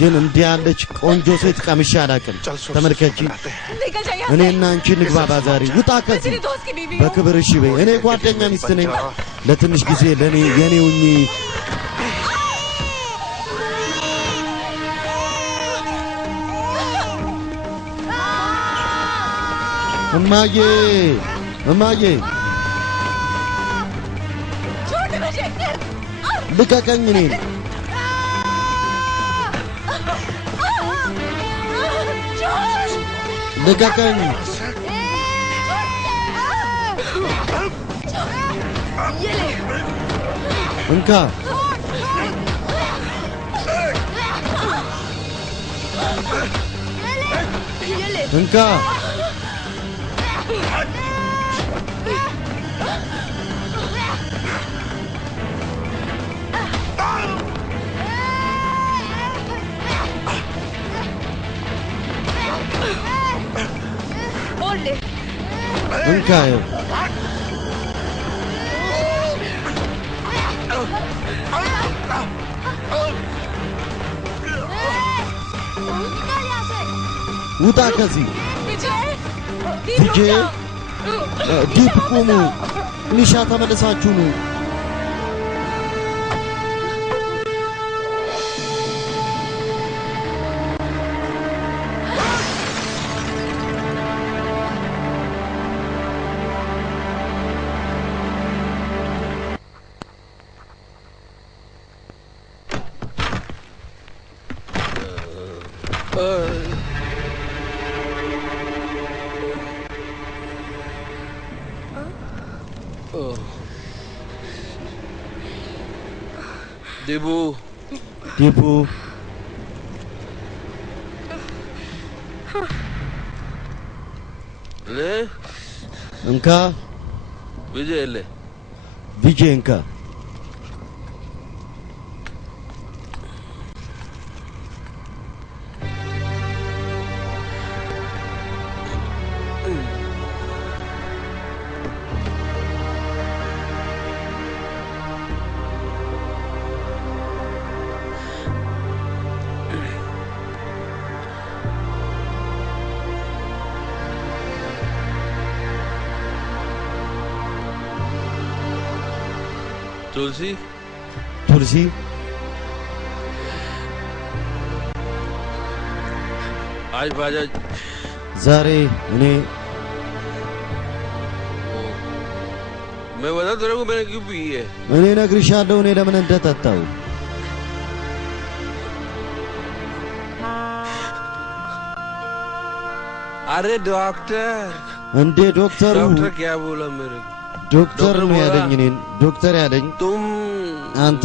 ግን እንዲህ ያለች ቆንጆ ሴት ቀምሼ አላውቅም ተመልከቺ እኔና አንቺ ንግባባ ዛሬ ውጣ ከዚህ በክብር እሺ በይ እኔ ጓደኛ ሚስት ነኝ ለትንሽ ጊዜ ለኔ የኔ ሁኚ እማዬ ልቀቀኝ እኔን ልቀቀኝ እንካ እንካ እንካ ውጣ ከዚህ ዲጄ ዲፕ ቁሙ ኒሻ ተመለሳችሁ ነው Debu. Debu. Le. Enka. Vijay le. Vijay enka. तुलसी तुलसी आज बाजा ዛሬ እኔ मैं बता तेरे को मैंने क्यों पी है እኔ ነግርሻለሁ እኔ ለምን እንደጠጣው अरे डॉक्टर እንዴ ዶክተሩ डॉक्टर क्या बोला मेरे को ዶክተር ነው ያለኝ እኔን ዶክተር ያለኝ አንተ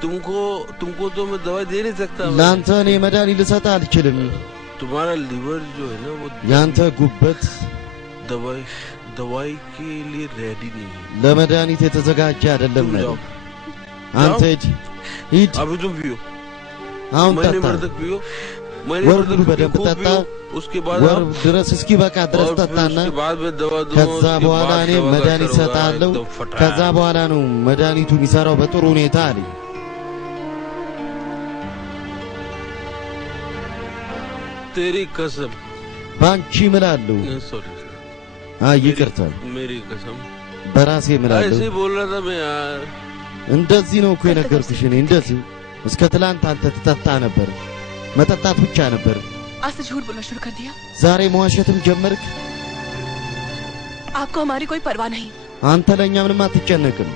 तुमको तो मैं दवाई दे नहीं सकता ለአንተ እኔ መድኃኒት ልሰጥ አልችልም तुम्हारा लीवर जो है ना वो ያንተ ጉበት दवाई के लिए रेडी नहीं है ለመድኃኒት የተዘጋጀ አይደለም አንተ ሂድ अभी तुम पियो አሁን महीने भर ጠጣ तक पियो ወር ሙሉ በደንብ ጠጣ उसके बाद ወር ድረስ እስኪ በቃ ድረስ ጠጣና ከዛ በኋላ እኔ መድኃኒት ሰጣለሁ ከዛ በኋላ ነው መድኃኒቱ የሚሰራው በጥሩ ሁኔታ አለ तेरी कसम ባንቺ እምላለሁ ይቅርታ मेरी कसम በራሴ እምላለሁ ऐसे बोल रहा था मैं यार እንደዚህ ነው እኮ የነገርኩሽ እኔ እንደዚህ እስከ ትላንት አንተ ትጠጣ ነበር መጠጣት ብቻ ነበር आज से झूठ बोलना शुरू कर दिया ዛሬ መዋሸትም ጀመርክ आपको हमारी कोई परवाह नहीं አንተ ለኛ ምንም አትጨነቅም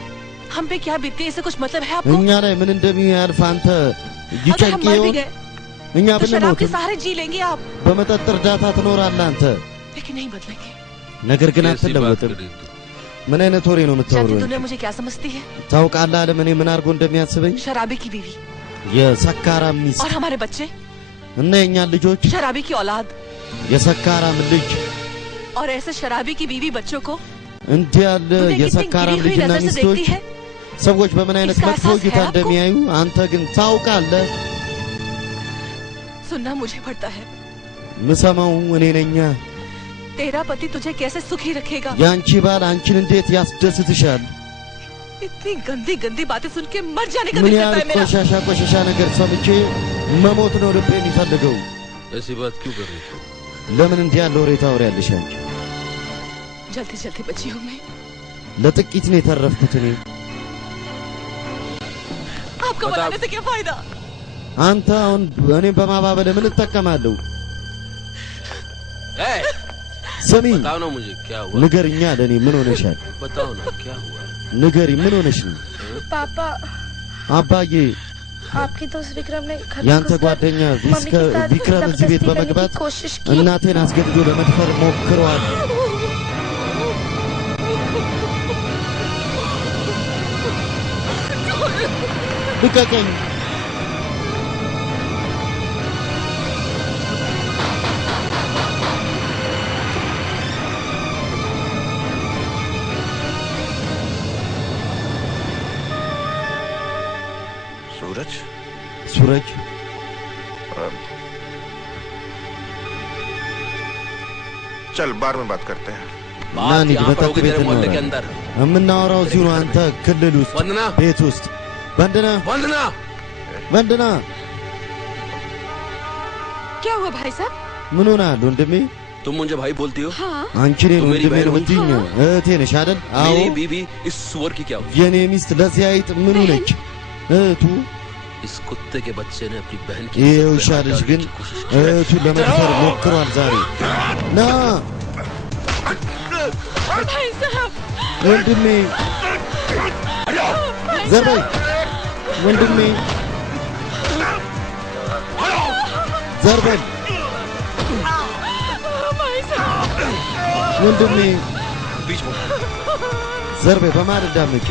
हम पे क्या बीतती है इससे कुछ मतलब है आपको እኛ ላይ ምን እንደሚያልፍ አንተ ይጨንቂው እኛ शराब के ብንሞት सहारे जी लेंगे आप በመጠጥ እርዳታ ትኖራለህ አንተ लेकिन नहीं बदलेंगे ነገር ግን አትለወጥም ምን አይነት ወሬ ነው የምታወራው दुनिया मुझे क्या समझती है ታውቃለህ ዓለም እኔ ምን አድርጎ እንደሚያስበኝ शराबी की बीवी የሰካራም ሚስት और हमारे बच्चे እና የኛ ልጆች शराबी की औलाद የሰካራም ልጅ और ऐसे शराबी की बीवी बच्चों को እንዲህ ያለ የሰካራም ልጅና ሚስቶች ሰዎች በምን አይነት መጥፎ እይታ እንደሚያዩ አንተ ግን ታውቃለህ सुनना मुझे पड़ता है ምሰማው እኔ ነኝ तेरा पति तुझे कैसे सुखी रखेगा ያንቺ ባል አንቺን እንዴት ያስደስትሻል इतनी गंदी गंदी बातें सुन के मर जाने का ምን दिल करता है ያህል मेरा ቆሻሻ ነገር ሰምቼ መሞት ነው ልቤ የሚፈልገው ऐसी बात क्यों कर रही ለምን እንዲህ ያለ ወሬ ታወሪያለሽ አንቺ जल्दी जल्दी बची हूँ मैं ለጥቂት ነው የተረፍኩት እኔ आपको बताने से क्या फायदा አንተ አሁን እኔ በማባበል ምን እጠቀማለሁ ስሚ बताओ ना मुझे क्या हुआ ንገሪኛ ለኔ ምን ሆነሻል बताओ ना क्या हुआ ንገሪ ምን ሆነሽ ነው पापा አባዬ आपकी दोस्त विक्रम ने ያንተ ጓደኛ ቪክረም እዚህ ቤት በመግባት እናቴን አስገድዶ ለመድፈር ሞክሯል ልቀቀኝ सूरज सूरज चल बार में बात करते हैं बात यहाँ पर होगी तेरे मोहल्ले के अंदर የምናወራው እዚሁ ነው አንተ ክልል ውስጥ वंदना ቤት ውስጥ वंदना वंदना वंदना क्या हुआ भाई साहब ምን ሆነሃል ወንድሜ तुम मुझे भाई बोलती हो हाँ አንቺ እኔን ወንድሜ ነው የምትይኝ እህቴ ነሽ አይደል አዎ मेरी बीवी इस सुअर की क्या हुई የኔ ሚስት ለዚህ አይጥ ምኑ ነች እህቱ इस कुत्ते के बच्चे ने अपनी बहन की ይሄ ውሻ ልጅ ግን እህቱን ለመድፈር ሞክሯል ዛሬ ና भाई साहब ወንድሜ ዘበይ ወንድሜ ዘርበል ወንድሜ ዘርቤ በማር እንዳመጭ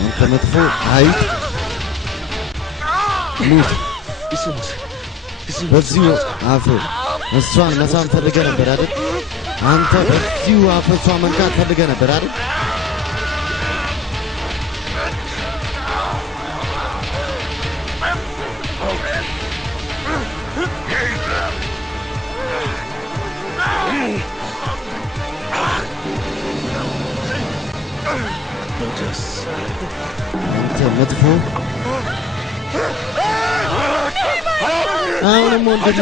አንተ መጥፎ አይጥ ሙት በዚሁ አፍ እሷን መሳም ፈልገህ ነበር አይደል? አንተ በዚሁ አፍ እሷን መንካት ፈልገህ ነበር አይደል? አንተ መጥፎ አሁንም ወንድሜ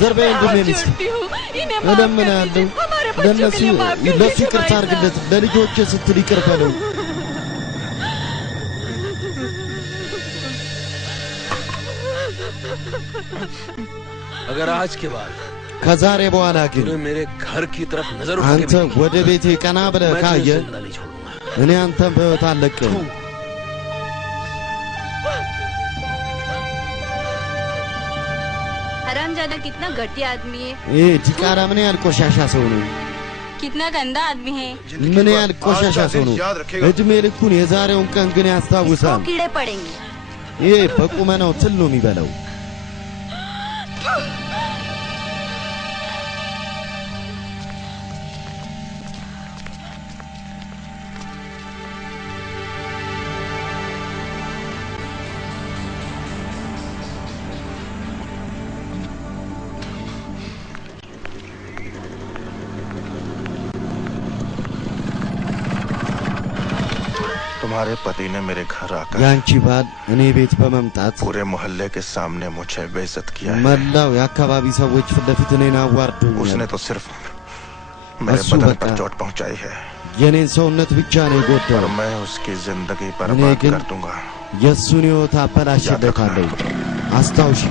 ዘርበይ ወንድሜ ሚስት እለምንሃለሁ ለሱ ይቅርታ አድርግለት ለልጆች ስትል ይቅር በለው अगर आज के बाद ከዛሬ በኋላ ግን मेरे घर की तरफ नजर አንተ ወደ ቤቴ ቀና ብለህ ካየ እኔ አንተን በሕይወት አልለቅህም हरामजादा कितना घटिया आदमी है ይሄ ዲቃላ ምን ያህል ቆሻሻ ሰው ነው कितना गंदा आदमी है ምን ያህል ቆሻሻ ሰው ነው እድሜ ልኩን የዛሬውን ቀን ግን ያስታውሳል कीड़े पड़ेंगे ይሄ በቁመናው ትል ነው የሚበላው तुम्हारे पति ने मेरे घर आकर ያንቺ ባል እኔ ቤት በመምጣት पूरे मोहल्ले के सामने मुझे बेइज्जत किया है መላው የአካባቢ ሰዎች ፊት ለፊት እኔን አዋርዶኛል उसने तो सिर्फ मेरे बदन पर चोट पहुंचाई है የኔን ሰውነት ብቻ ነው የጎዳው और मैं उसकी जिंदगी बर्बाद कर दूंगा የሱን ሕይወት አበላሽለታለሁ አስታውሺ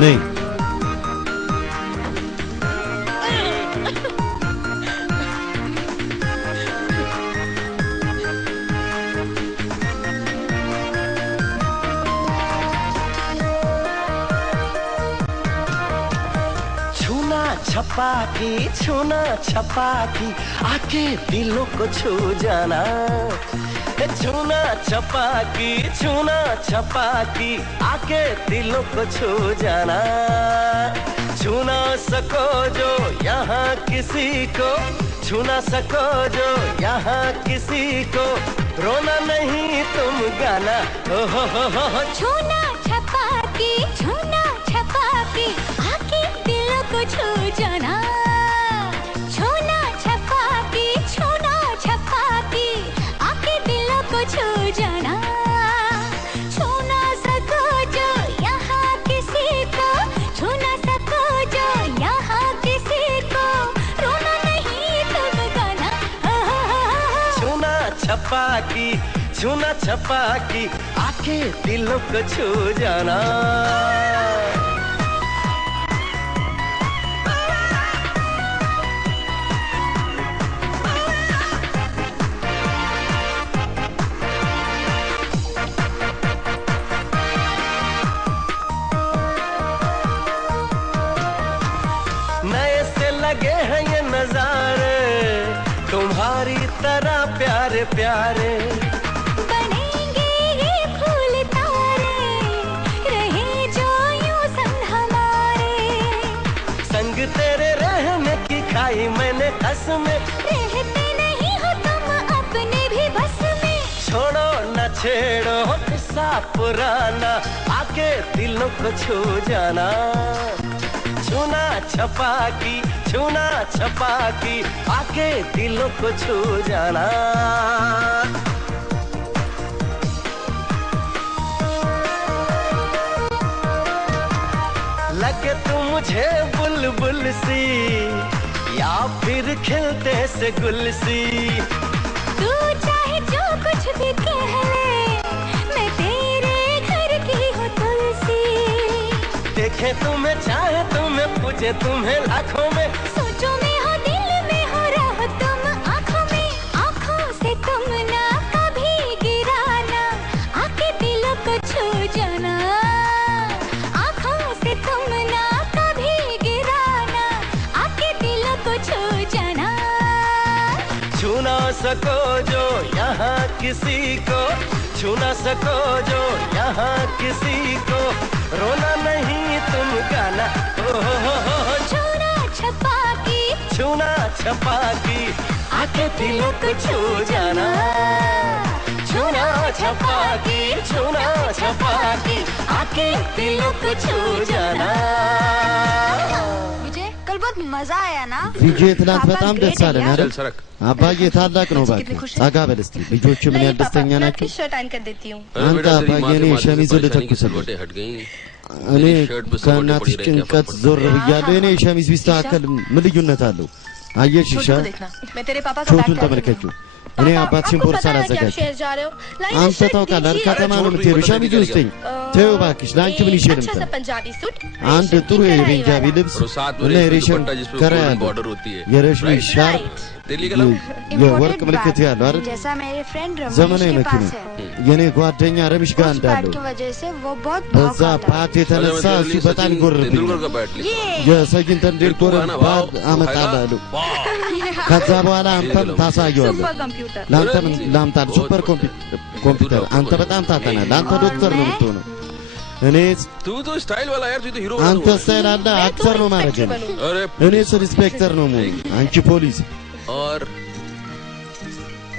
नहीं छूना छपाकी आके दिलों को छू जाना छूना छपाकी आके दिलों को छू जाना छू ना सको जो यहाँ किसी को छू ना सको जो यहाँ किसी को रोना नहीं तुम गाना हो छूना छपाकी आके दिलों को छू जाना छूना छपाकी आके दिलों को छू जाना छू ना सको जो यहाँ किसी को छू ना सको जो यहाँ किसी को रोना नहीं तुम गाना छूना छपाकी आके दिलों को छू जाना लगे हैं ये नजारे तुम्हारी तरह प्यारे प्यारे बनेंगे ये फूल तारे रहे जो यूं संग हमारे संग तेरे रहने की खाई मैंने कसमें रहते नहीं हो तुम अपने भी बस में छोड़ो न छेड़ो किस्सा पुराना आके दिलों को छू जाना छूना छपाकी आके दिलों को छू जाना मुझे बुलबुल सी या फिर खिलते से गुल सी तू चाहे जो कुछ भी कह ले मैं तेरे घर की हूँ तुलसी देखे तुम्हें चाहे तुम्हें पूछे तुम्हें लाखों में सोचो में हो दिल में हो रहो तुम आँखों में आँखों से तुम ना कभी गिराना आके दिलों को छू जाना आँखों से तुम ना कभी गिराना आके दिलों को छू जाना छू ना सको जो यहाँ किसी को छू ना सको जो यहाँ किसी को रोना नहीं तुम गाना छूना छपा की आके दिलों को छू जाना छूना छपा की आके दिलों को छू जाना विजय कल बहुत मजा आया ना विजय ትናንት በጣም ደስ አለን አይደል አባዬ ታላቅ ነው እባክህ ጸጋ በል እስቲ ልጆቹ ምን ያህል ደስተኛ ናቸው शर्ट आन कर देती हूँ አንተ አባዬ እኔ ሸሚዝ ልተኩስልህ እኔ ከእናትሽ ጭንቀት ዞር ብያለሁ እኔ ሸሚዝ ቢስተካከል ምን ልዩነት አለው አየሽ ይሻል ሾቱን ተመልከችው እኔ አባትሽን ቦርሳ ላዘጋጅ አንተ ታውቃለህ ከተማ ነው የምትሄደው ሸሚዝ ውስጥኝ ተይው እባክሽ ለአንቺ ምን ይሸልም አንድ ጥሩ የቤንጃቢ ልብስ እና የሬሽም ከራ ያለው የሬሽም ሻርፕ የወርቅ ምልክት ያለው አይደል ዘመናዊ መኪና የኔ ጓደኛ ረሚሽ ጋር እንዳለው በዛ ፓት የተነሳ እሱ በጣም ይጎርብኝ የሰጊንተን ዲሬክተር ባር አመጣለሁ ከዛ በኋላ አንተም ታሳየዋለህ ላንተም ላምጣል ሱፐር ኮምፒውተር አንተ በጣም ታጠናለህ አንተ ዶክተር ነው የምትሆነው እኔ तू तो स्टाइल वाला यार तू तो हीरो አንተ ስታይል አለ አክተር ነው ማለት ነው እኔ ኢንስፔክተር ነው ማለት አንቺ ፖሊስ और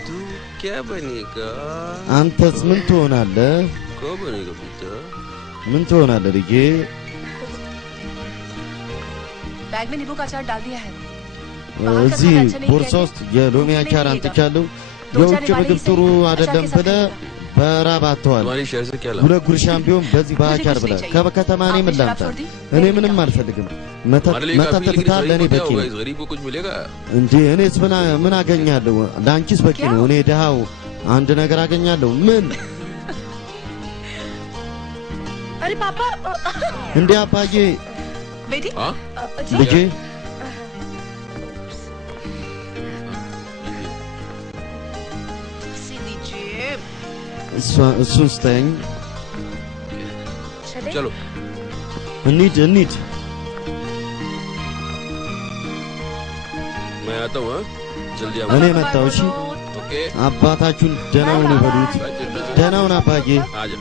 तू क्या बनेगा አንተስ ምን ትሆናለህ क्या बनेगा बेटा ምን ትሆናለህ ልጄ बैग में नींबू का अचार डाल दिया है እዚህ ቦርሳ ውስጥ የሎሚ አቻር አንጥቻለሁ የውጭ ምግብ ጥሩ አይደለም ብለህ በራብ አጥተዋል तुम्हारी शहर से क्या ሁለት ጉርሻም ቢሆን በዚህ በአቻር ብለህ ከከተማ እኔ ምን ላምጣ እኔ ምንም አልፈልግም መጠጥ ትታል ለእኔ በቂ ነው गरीब को कुछ मिलेगा እንዴ እኔስ ምን አገኛለሁ ለአንቺስ በቂ ነው እኔ ድሃው አንድ ነገር አገኛለሁ ምን अरे पापा እንዴ አባዬ बेटी ልጄ እሱን ስጠኝ चलो እንሂድ मैं आता हूँ जल्दी आओ እኔ መጣሁ እሺ ओके አባታችሁን ደህናውን ይበሉት ደህናውን አባዬ आज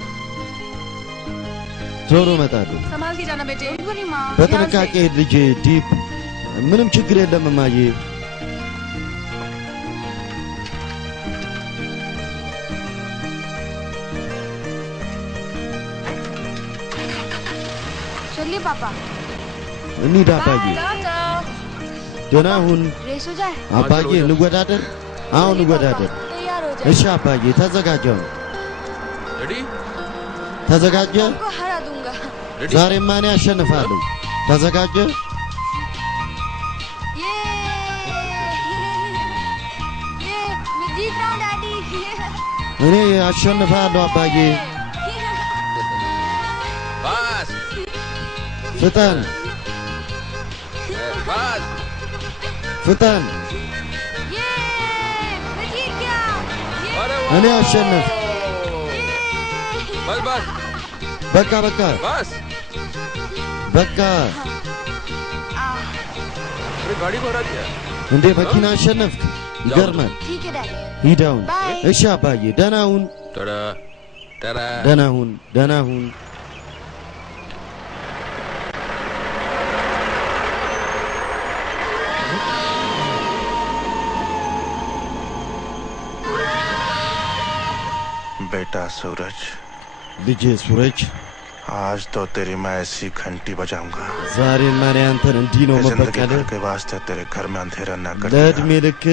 ዞሮ እመጣለሁ संभाल के जाना बेटे በጥንቃቄ ልጄ ዲፕ ምንም ችግር የለም እማዬ चलिए पापा እንሂድ አባዬ ደህና ሁን रेस हो जाए አባዬ እንወዳደር አሁን እንወዳደር तैयार हो जाए እሺ አባዬ ተዘጋጀው रेडी ተዘጋጀ आपको हरा दूंगा ዛሬማ እኔ አሸንፋለሁ ተዘጋጀ ये मैं जीत रहा हूँ डैडी እኔ አሸንፋለሁ አባዬ बस ፍጠን बस ፍጠን ये मैं जीत गया अरे እኔ አሸነፍ बस बस በቃ बस በቃ अरे गाड़ी को हटा दिया እንዴ መኪና አሸነፍክ ይገርማል ठीक है डैडी ሂድ አሁን Bye. እሺ አባዬ ደህና ሁን टड़ा टड़ा ደህና ሁን बेटा सूरज ልጄ ሱረጅ आज तो तेरी मैं ऐसी घंटी बजाऊंगा ዛሬ ማን አንተን እንዲህ ነው जिंदगी መበቀል भर के वास्ते तेरे घर में अंधेरा न कर ለእድሜ ልክ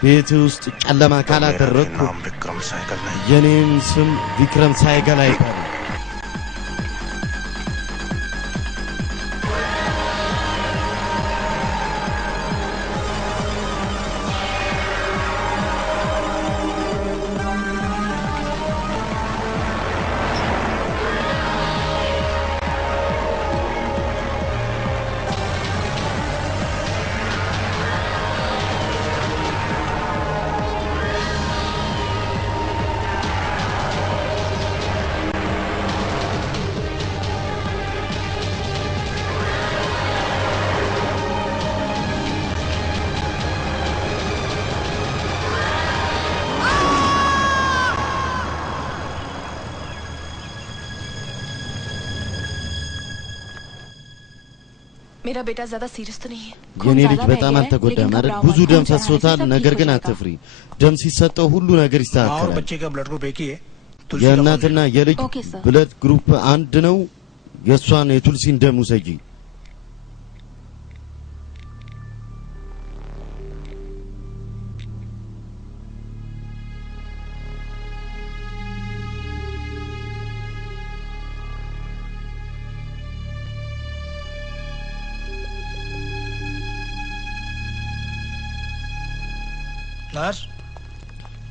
ቤት ውስጥ ጨለማ ካላደረግኩ नाम विक्रम साइकिल नहीं የኔም ስም ቪክረም ሳይገል አይባልም मेरा बेटा ज्यादा सीरियस तो नहीं है የኔ ልጅ በጣም አልተጎዳም አይደል? ብዙ ደም ፈሶታል፣ ነገር ግን አትፍሪ። ደም ሲሰጠው ሁሉ ነገር ይስተካከላል። और बच्चे का ब्लड ग्रुप एक ही है। የእናትና የልጅ ብለድ ግሩፕ አንድ ነው። የሷን የቱልሲን ደም ውሰጂ።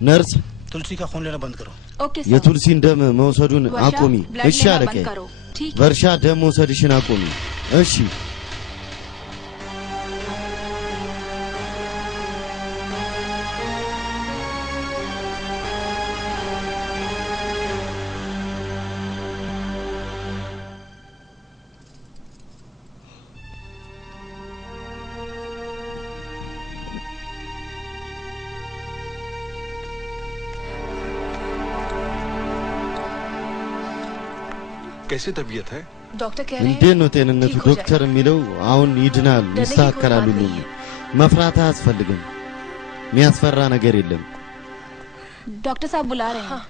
नर्स तुलसी का खून लेना बंद करो। Okay sir. የቱልሲን ደም መውሰዱን አቁሚ። እሺ አለቀ። በርሻ ደም መውሰድሽን አቁሚ። እሺ कैसी तबीयत है? डॉक्टर कह रहे हैं እንዴት ነው ጤንነቱ? ዶክተር የሚለው አሁን ይድናል፣ ይስተካከላል። ሁሉ መፍራት አያስፈልግም። የሚያስፈራ ነገር የለም። डॉक्टर साहब बुला रहे हैं।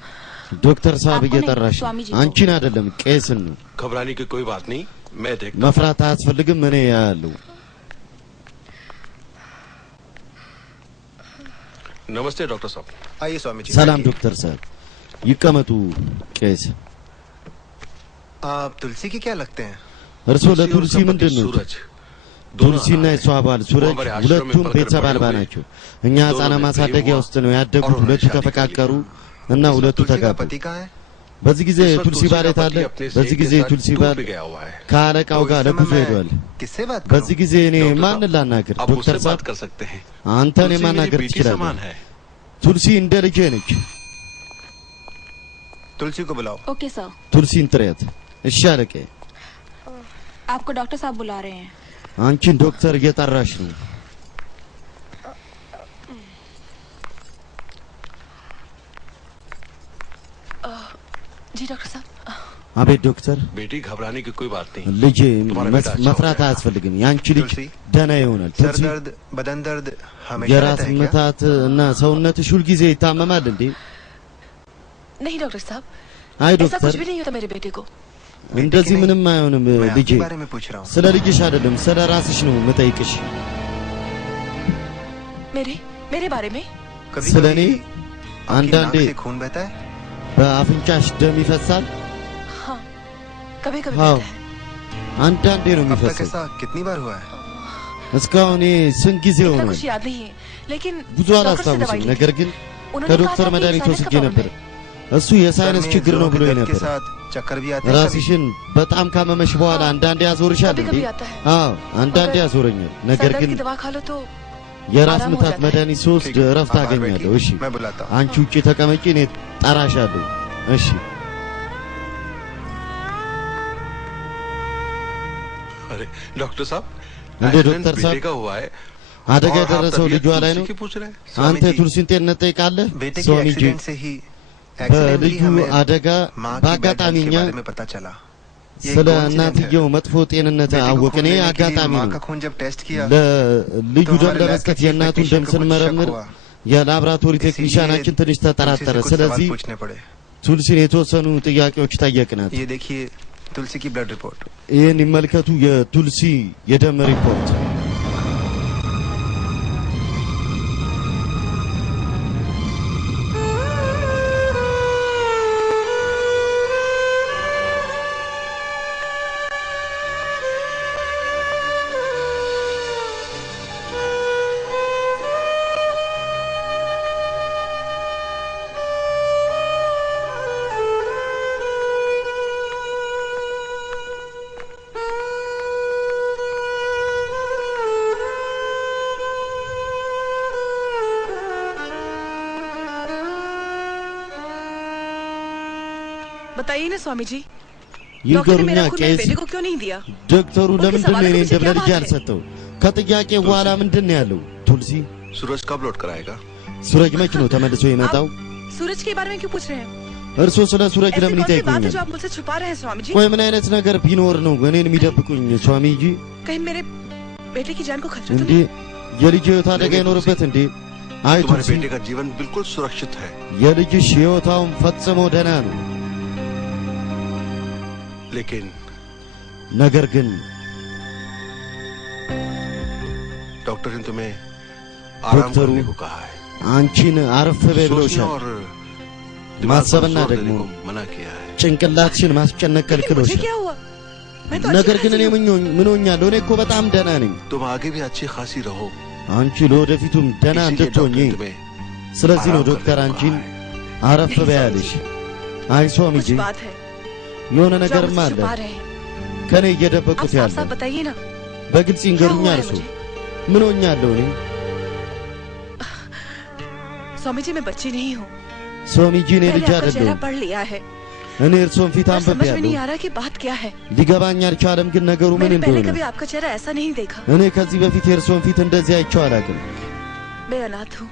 ዶክተር ሳብ እየጠራሽ አንቺን አይደለም ቄስን ነው። घबराने की कोई बात नहीं, मैं देखता መፍራት አያስፈልግም። እኔ ያለው नमस्ते डॉक्टर साहब। आइए स्वामी जी। ሰላም ዶክተር ሳብ ይቀመጡ። ቄስ आप तुलसी की क्या लगते हैं? እርሶ ለቱልሲ ምንድን ነው? ቱልሲና የሷ ባል ሱረጅ ሁለቱም ቤተሰብ አልባ ናቸው። እኛ ህጻናት ማሳደጊያ ውስጥ ነው ያደጉት። ሁለቱ ተፈቃቀሩ እና ሁለቱ ተጋቡ። በዚህ ጊዜ ቱልሲ ባል የት አለ? በዚህ ጊዜ ቱልሲ ባል ከአለቃው ጋር ለጉዞ ሄዷል። በዚህ ጊዜ እኔ ማን ላናገር? ዶክተር ሳብ አንተን የማናገር ትችላለህ። ቱልሲ እንደ ልጄ ነች። तुलसी को बुलाओ। Okay sir. ቱልሲን ጥሪያት። እሺ አለቄ። आपको डॉक्टर साहब बुला रहे हैं। አንቺን ዶክተር እየጠራሽ ነው። जी डॉक्टर साहब। አቤት ዶክተር። बेटी घबराने की कोई बात नहीं। ልጄ መፍራት አያስፈልግም። ያንቺ ልጅ ደህና ይሆናል። सर दर्द, बदन दर्द हमेशा የራስ रहता है क्या? ምታት እና ሰውነትሽ ሁል ጊዜ ይታመማል እንዴ? नहीं डॉक्टर साहब, አይ ऐसा ዶክተር कुछ भी नहीं होता मेरे बेटे को। እንደዚህ ምንም አይሆንም मैं ልጄ። आपके बारे में पूछ रहा हूँ। ስለ ልጅሽ አይደለም ስለ ራስሽ ነው የምጠይቅሽ። मेरे बारे में? ስለ እኔ आपकी አንዳንዴ नाक से खून बहता है? በአፍንጫሽ ደም ይፈሳል? हाँ, कभी कभी አዎ बहता है। አንዳንዴ ነው अब तक የሚፈሰው። ऐसा कितनी बार हुआ है? እስካሁን ስንት ጊዜ इतना ሆኗል? कुछ याद नहीं है, लेकिन ብዙ डॉक्टर से አላስታውስም። दवाई ली ነገር थी। ግን उन्होंने ከዶክተር कहा था कि መድኃኒት साइनस ወስጄ का ነበር። प्रॉब्लम እሱ የሳይነስ सर में ችግር ነው जोरों के ብሎኝ दर्द के ነበር። साथ चक्कर भी आते हैं कभी? ራስሽን በጣም ካመመሽ በኋላ አንዳንዴ ያዞርሻል እንዴ? कभी आता है। አዎ አንዳንዴ ያዞረኛል። ነገር सर ግን दर्द की दवा खा लो तो የራስ आराम हो ምታት जाता है। መድኃኒት ስወስድ እረፍት आप बाहर አገኛለሁ። बैठिए, እሺ मैं बुलाता हूँ। አንቺ ውጪ ተቀመጪ፣ እኔ ጠራሻለሁ። እሺ अरे डॉक्टर साहब, እንዴ एक्सीडेंट ዶክተር ሳብ बेटे का हुआ है አደጋ और आप የደረሰው तबीयत ልጇ ላይ तुलसी ነው። की पूछ रहे हैं? አንተ स्वामी जी, ቱልሲን ጤንነት ጠይቃለህ? बेटे के स्वामी जी एक्सीडेंट से ही एक्सीडेंटली በልዩ हमें አደጋ माँ की በአጋጣሚ बेड हेल्थ እኛ के बारे में पता चला। ये ስለ coincidence है। እናትየው መጥፎ ጤንነት बेटे को አወቅን። खून ይሄ लेने के लिए አጋጣሚ माँ ነው። का खून जब टेस्ट किया ለልጁ तो ደም हमारे लैब ለመስጠት के የእናቱን ደም टेक्नीशियन को कुछ ስንመረምር शक हुआ। የላብራቶሪ इसीलिए ቴክኒሻናችን ትንሽ तुलसी से ተጠራጠረ። कुछ ስለዚህ सवाल पूछने पड़े। ቱልሲን የተወሰኑ ጥያቄዎች ጠየቅናት። ये देखिए तुलसी की ब्लड रिपोर्ट। ይህን ይመልከቱ፣ የቱልሲ የደም ሪፖርት። बताइए ना स्वामी जी, डॉक्टर ने ይንገሩኛ मेरा खून मेरे ቄስ፣ बेटे को क्यों नहीं दिया? ዶክተሩ उनके ለምንድን ነው सवालों እኔ का እንደ मुझे क्या ልጅ बात है? ያልሰጠው? ከጥያቄ በኋላ ምንድን ነው ያለው? ቱልሲ सूरज कब लौट कर आएगा? ሱረጅ መች ነው ተመልሶ የመጣው? सूरज के बारे में क्यों पूछ रहे हैं? እርሶ ስለ ሱረጅ ऐसी ለምን कौन सी बात है ይጠይቁኛል? जो आप मुझसे छुपा रहे हैं स्वामी जी? ቆይ ምን አይነት ነገር ቢኖር ነው እኔን የሚደብቁኝ? ሷሚጂ कहीं मेरे बेटे की जान को खतरा तो እንዴ የልጅ ህይወት አደጋ ይኖርበት እንዴ? አይ तुम्हारे बेटे का जीवन बिल्कुल सुरक्षित है। የልጅሽ ህይወታውን ፈጽሞ ደህና ነው። लेकिन ነገር ግን डॉक्टर ने तुम्हें आराम करने को कहा है। አንቺን አረፍ በይ ብሎሻል። ማሰብና ደግሞ मना किया है। ጭንቅላትሽን ማስጨነቅ ከልክሎሻል። ነገር ግን እኔ ምን ሆኛለሁ? እኔ እኮ በጣም ደህና ነኝ። तुम आगे भी अच्छी खासी रहो। አንቺ ለወደፊቱም ደህና እንድትሆኚ ስለዚህ ነው ዶክተር አንቺን አረፍ በይ ያለሽ። አይ ሶሚጂ የሆነ ነገርማ አለ ከኔ እየደበቁት ያለ። በግልጽ ይንገሩኛ እርሱ ምን ሆኛለሁ? እኔ स्वामी जी मैं बच्ची नहीं हूँ। ሶሚጂ እኔ ልጅ አይደለሁም። पढ़ लिया है। እኔ እርሶን ፊት አንብቤያለሁ። समझ में नहीं आ रहा कि बात क्या है। ሊገባኝ አልቻለም ግን ነገሩ ምን እንደሆነ። मैंने कभी आपका चेहरा ऐसा नहीं देखा। እኔ ከዚህ በፊት የእርሶን ፊት እንደዚህ አይቼው አላውቅም። मैं अनाथ हूँ।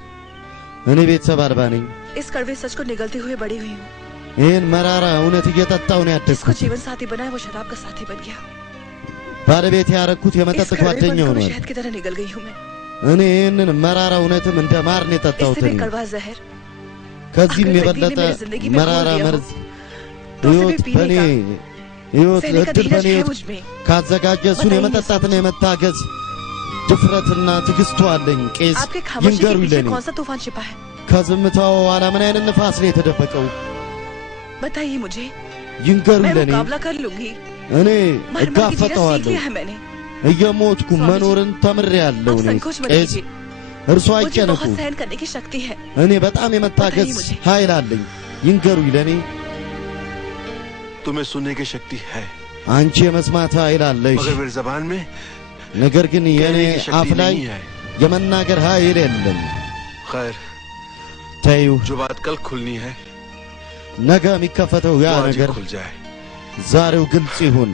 እኔ ቤተሰብ አልባ ነኝ። इस कड़वे सच को निगलते हुए बड़ी हुई हूँ। ይህን መራራ እውነት እየጠጣሁ ነው जिसको ያደግኩት። जीवन साथी बनाया वो शराब का साथी बन गया। ባለቤት ያረኩት የመጠጥ ጓደኛው ነው። शहद की तरह निगल गई हूँ मैं। እኔ ይህንን መራራ እውነትም እንደ ማር ነው የጠጣሁት። इससे भी कड़वा जहर। ከዚህም የበለጠ መራራ መርዝ ሕይወት በኔ ሕይወት እድል በኔ ካዘጋጀ እሱን የመጠጣትና የመታገዝ ድፍረትና ትዕግስቱ አለኝ። ቄስ ይንገሩ ይለኝ። ከዝምታው ኋላ ምን አይነት ንፋስ ነው የተደበቀው? बताइए मुझे। ይንገሩ मैं ይለኝ። मुकाबला कर लूंगी। እኔ እጋፈጠዋለሁ። እየሞትኩ መኖርን ተምሬያለሁ። እኔ ቄስ እርሱ አይጨነቁ። እኔ በጣም የመታገዝ ኃይል አለኝ። ይንገሩ ይለኔ። तुम्हें सुनने की शक्ति है। አንቺ የመስማት ኃይል አለሽ። मगर मेरी ज़बान में ነገር ግን የኔ አፍ ላይ የመናገር ኃይል የለም። खैर ተይው። जो बात कल खुलनी है ነገ የሚከፈተው ያ ነገር खुल जाए। ዛሬው ግልጽ ይሁን።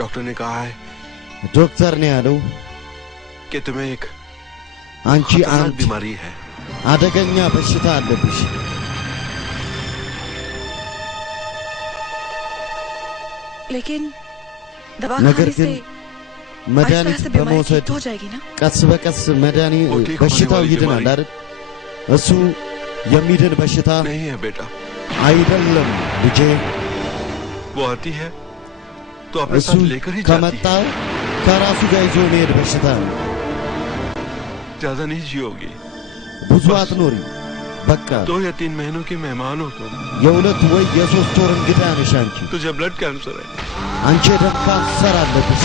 डॉक्टर ने कहा है ዶክተር ነው ያለው कि तुम्हें एक አንቺ አንድ बीमारी है। አደገኛ በሽታ አለብሽ። लेकिन दवा ነገር खाने ግን से መድኃኒት በመውሰድ हो जाएगी ना? ቀስ በቀስ መድኃኒት በሽታው ይድናል አይደል? እሱ የሚድን በሽታ नहीं है बेटा। አይደለም ልጄ። वो आती है तो अपने እሱ साथ लेकर ही जाती ከመጣ ከራሱ ጋር ይዞ መሄድ በሽታ ነው። ज्यादा नहीं जियोगी। ብዙ አትኖሪ። በቃ 2 या 3 महीनों की मेहमान हो तुम। የሁለት ወይ የሶስት ወር እንግዳ ነሽ አንቺ። तुझे ब्लड कैंसर है। አንቺ የደም ካንሰር አለብሽ።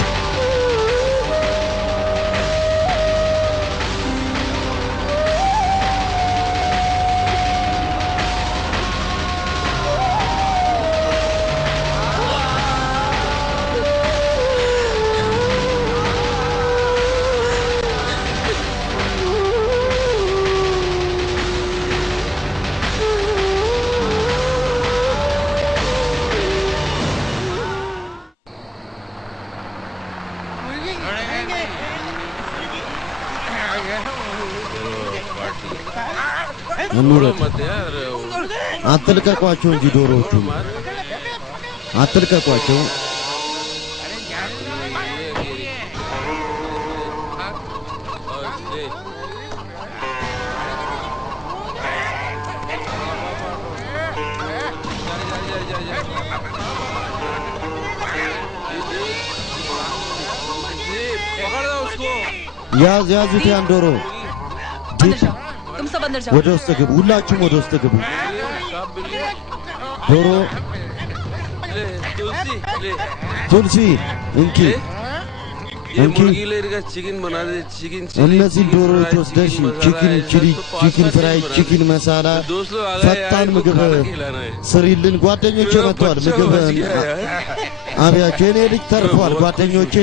አትልቀቋቸው እንጂ ዶሮዎቹ አትልቀቋቸው። ያዝ ያዙት ያን ዶሮ። तुम सब अंदर जाओ। ወደ ውስጥ ግቡ። ሁላችሁም ወደ ውስጥ ግቡ። ዶሮ ቱልሲ እንኪ እንኪ እነዚህ ዶሮዎች ወስደሽ ቺክን ቺሊ፣ ቺክን ፍራይ፣ ቺክን መሳላ፣ ፈጣን ምግብ ስሪልን። ጓደኞቼ መጥተዋል። ምግብ አብያቸው የኔ ልጅ ተርፏል። ጓደኞቼ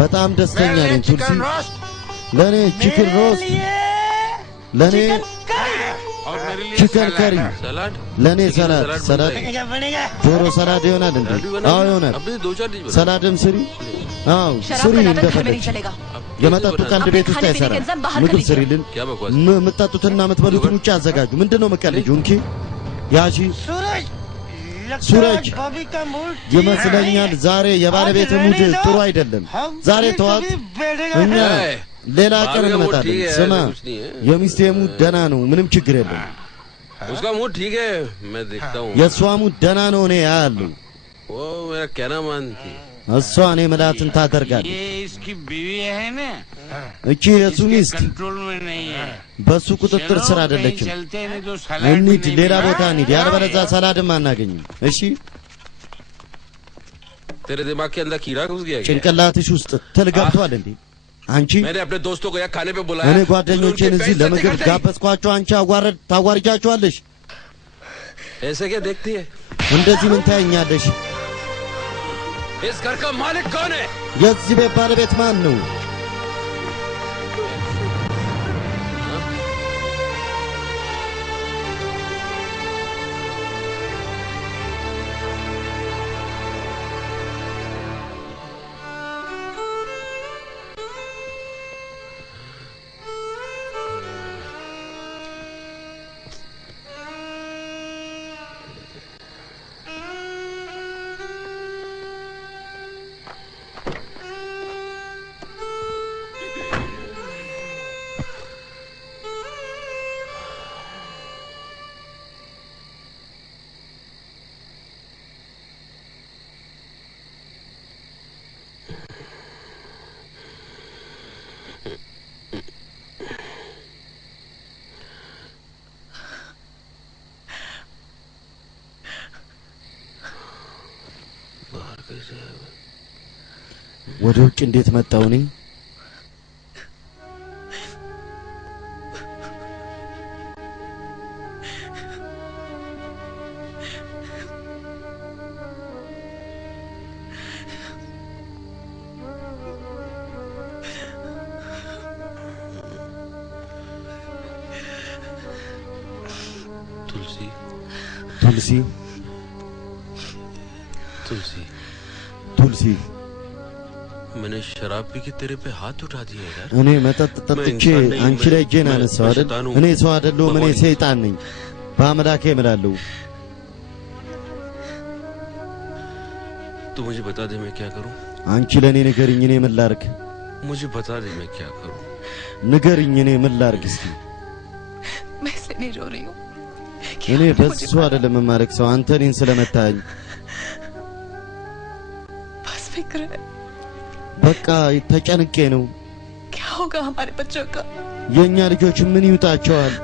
በጣም ደስተኛ ነኝ። ቱልሲ ለኔ ቺክን ሮስት፣ ለኔ ቺከን ከሪ፣ ለኔ ሰላድ ሰላድ ዶሮ ሰላድ ይሆናል እንዴ? አዎ ይሆናል። ሰላድም ስሪ። አዎ ስሪ እንደፈለግሽ። የመጠጡ ቀንድ ቤት ውስጥ አይሰራም። ምግብ ስሪልን። የምትጠጡትና የምትበሉትን ውጭ አዘጋጁ። ምንድነው መቀልጁ? እንኪ ያሺ ሱረጅ ይመስለኛል ዛሬ የባለቤት ሙድ ጥሩ አይደለም። ዛሬ ተዋት፣ እኛ ሌላ ቀን እንመጣለን። ስማ የሚስቴ ሙድ ደህና ነው፣ ምንም ችግር የለም። उसका मूड ठीक है, मैं देखता हूँ। የእሷ ሙድ ደህና ነው፣ እኔ አያለሁ። वो मेरा कहना मानती। እሷ እኔ መላትን ታደርጋለች። ये इसकी बीवी है ना, እቺ የሱ ሚስት कंट्रोल में नहीं है። በሱ ቁጥጥር ስር አይደለችም። እንሂድ፣ ሌላ ቦታ እንሂድ፣ ያለበለዚያ ሰላድም አናገኝም። እሺ तेरे दिमाग के अंदर कीड़ा घुस गया क्या? ጭንቅላትሽ ውስጥ ትል ገብቷል እንዴ? አንቺ मैंने अपने दोस्तों को यहाँ खाने पे बुलाया। እኔ ጓደኞቼን እዚህ ለምግብ ጋበዝኳቸው፣ አንቺ ታዋርጃቸዋለሽ። ऐसे क्या देखती है? እንደዚህ ምን ታየኛለሽ? इस घर का मालिक कौन है? የዚህ ቤት ባለቤት ማን ነው? ወደ ውጭ እንዴት መጣው እኔ? तुलसी तुलसी तुलसी तुलसी मैंने शराब पी के तेरे पे हाथ उठा दिया यार। እኔ መጠጥ ጠጥቼ አንቺ ላይ እጄን አነሳው አይደል? እኔ ሰው አይደለሁም፣ እኔ ሰይጣን ነኝ። በአምላኬ እምላለሁ። तू मुझे बता दे मैं क्या करूं? አንቺ ለኔ ንገሪኝ፣ እኔ ምን ላድርግ? मुझे बता दे मैं क्या करूं? ንገሪኝ፣ እኔ ምን ላድርግ? እስኪ मैं इसलिए नहीं रो रही हूँ। እኔ በሱ አይደለም የማረግ ሰው አንተ እኔን ስለመታኝ बस फिक्र है। በቃ ተጨንቄ ነው። क्या होगा हमारे बच्चों का? የኛ ልጆች ምን ይውጣቸዋል?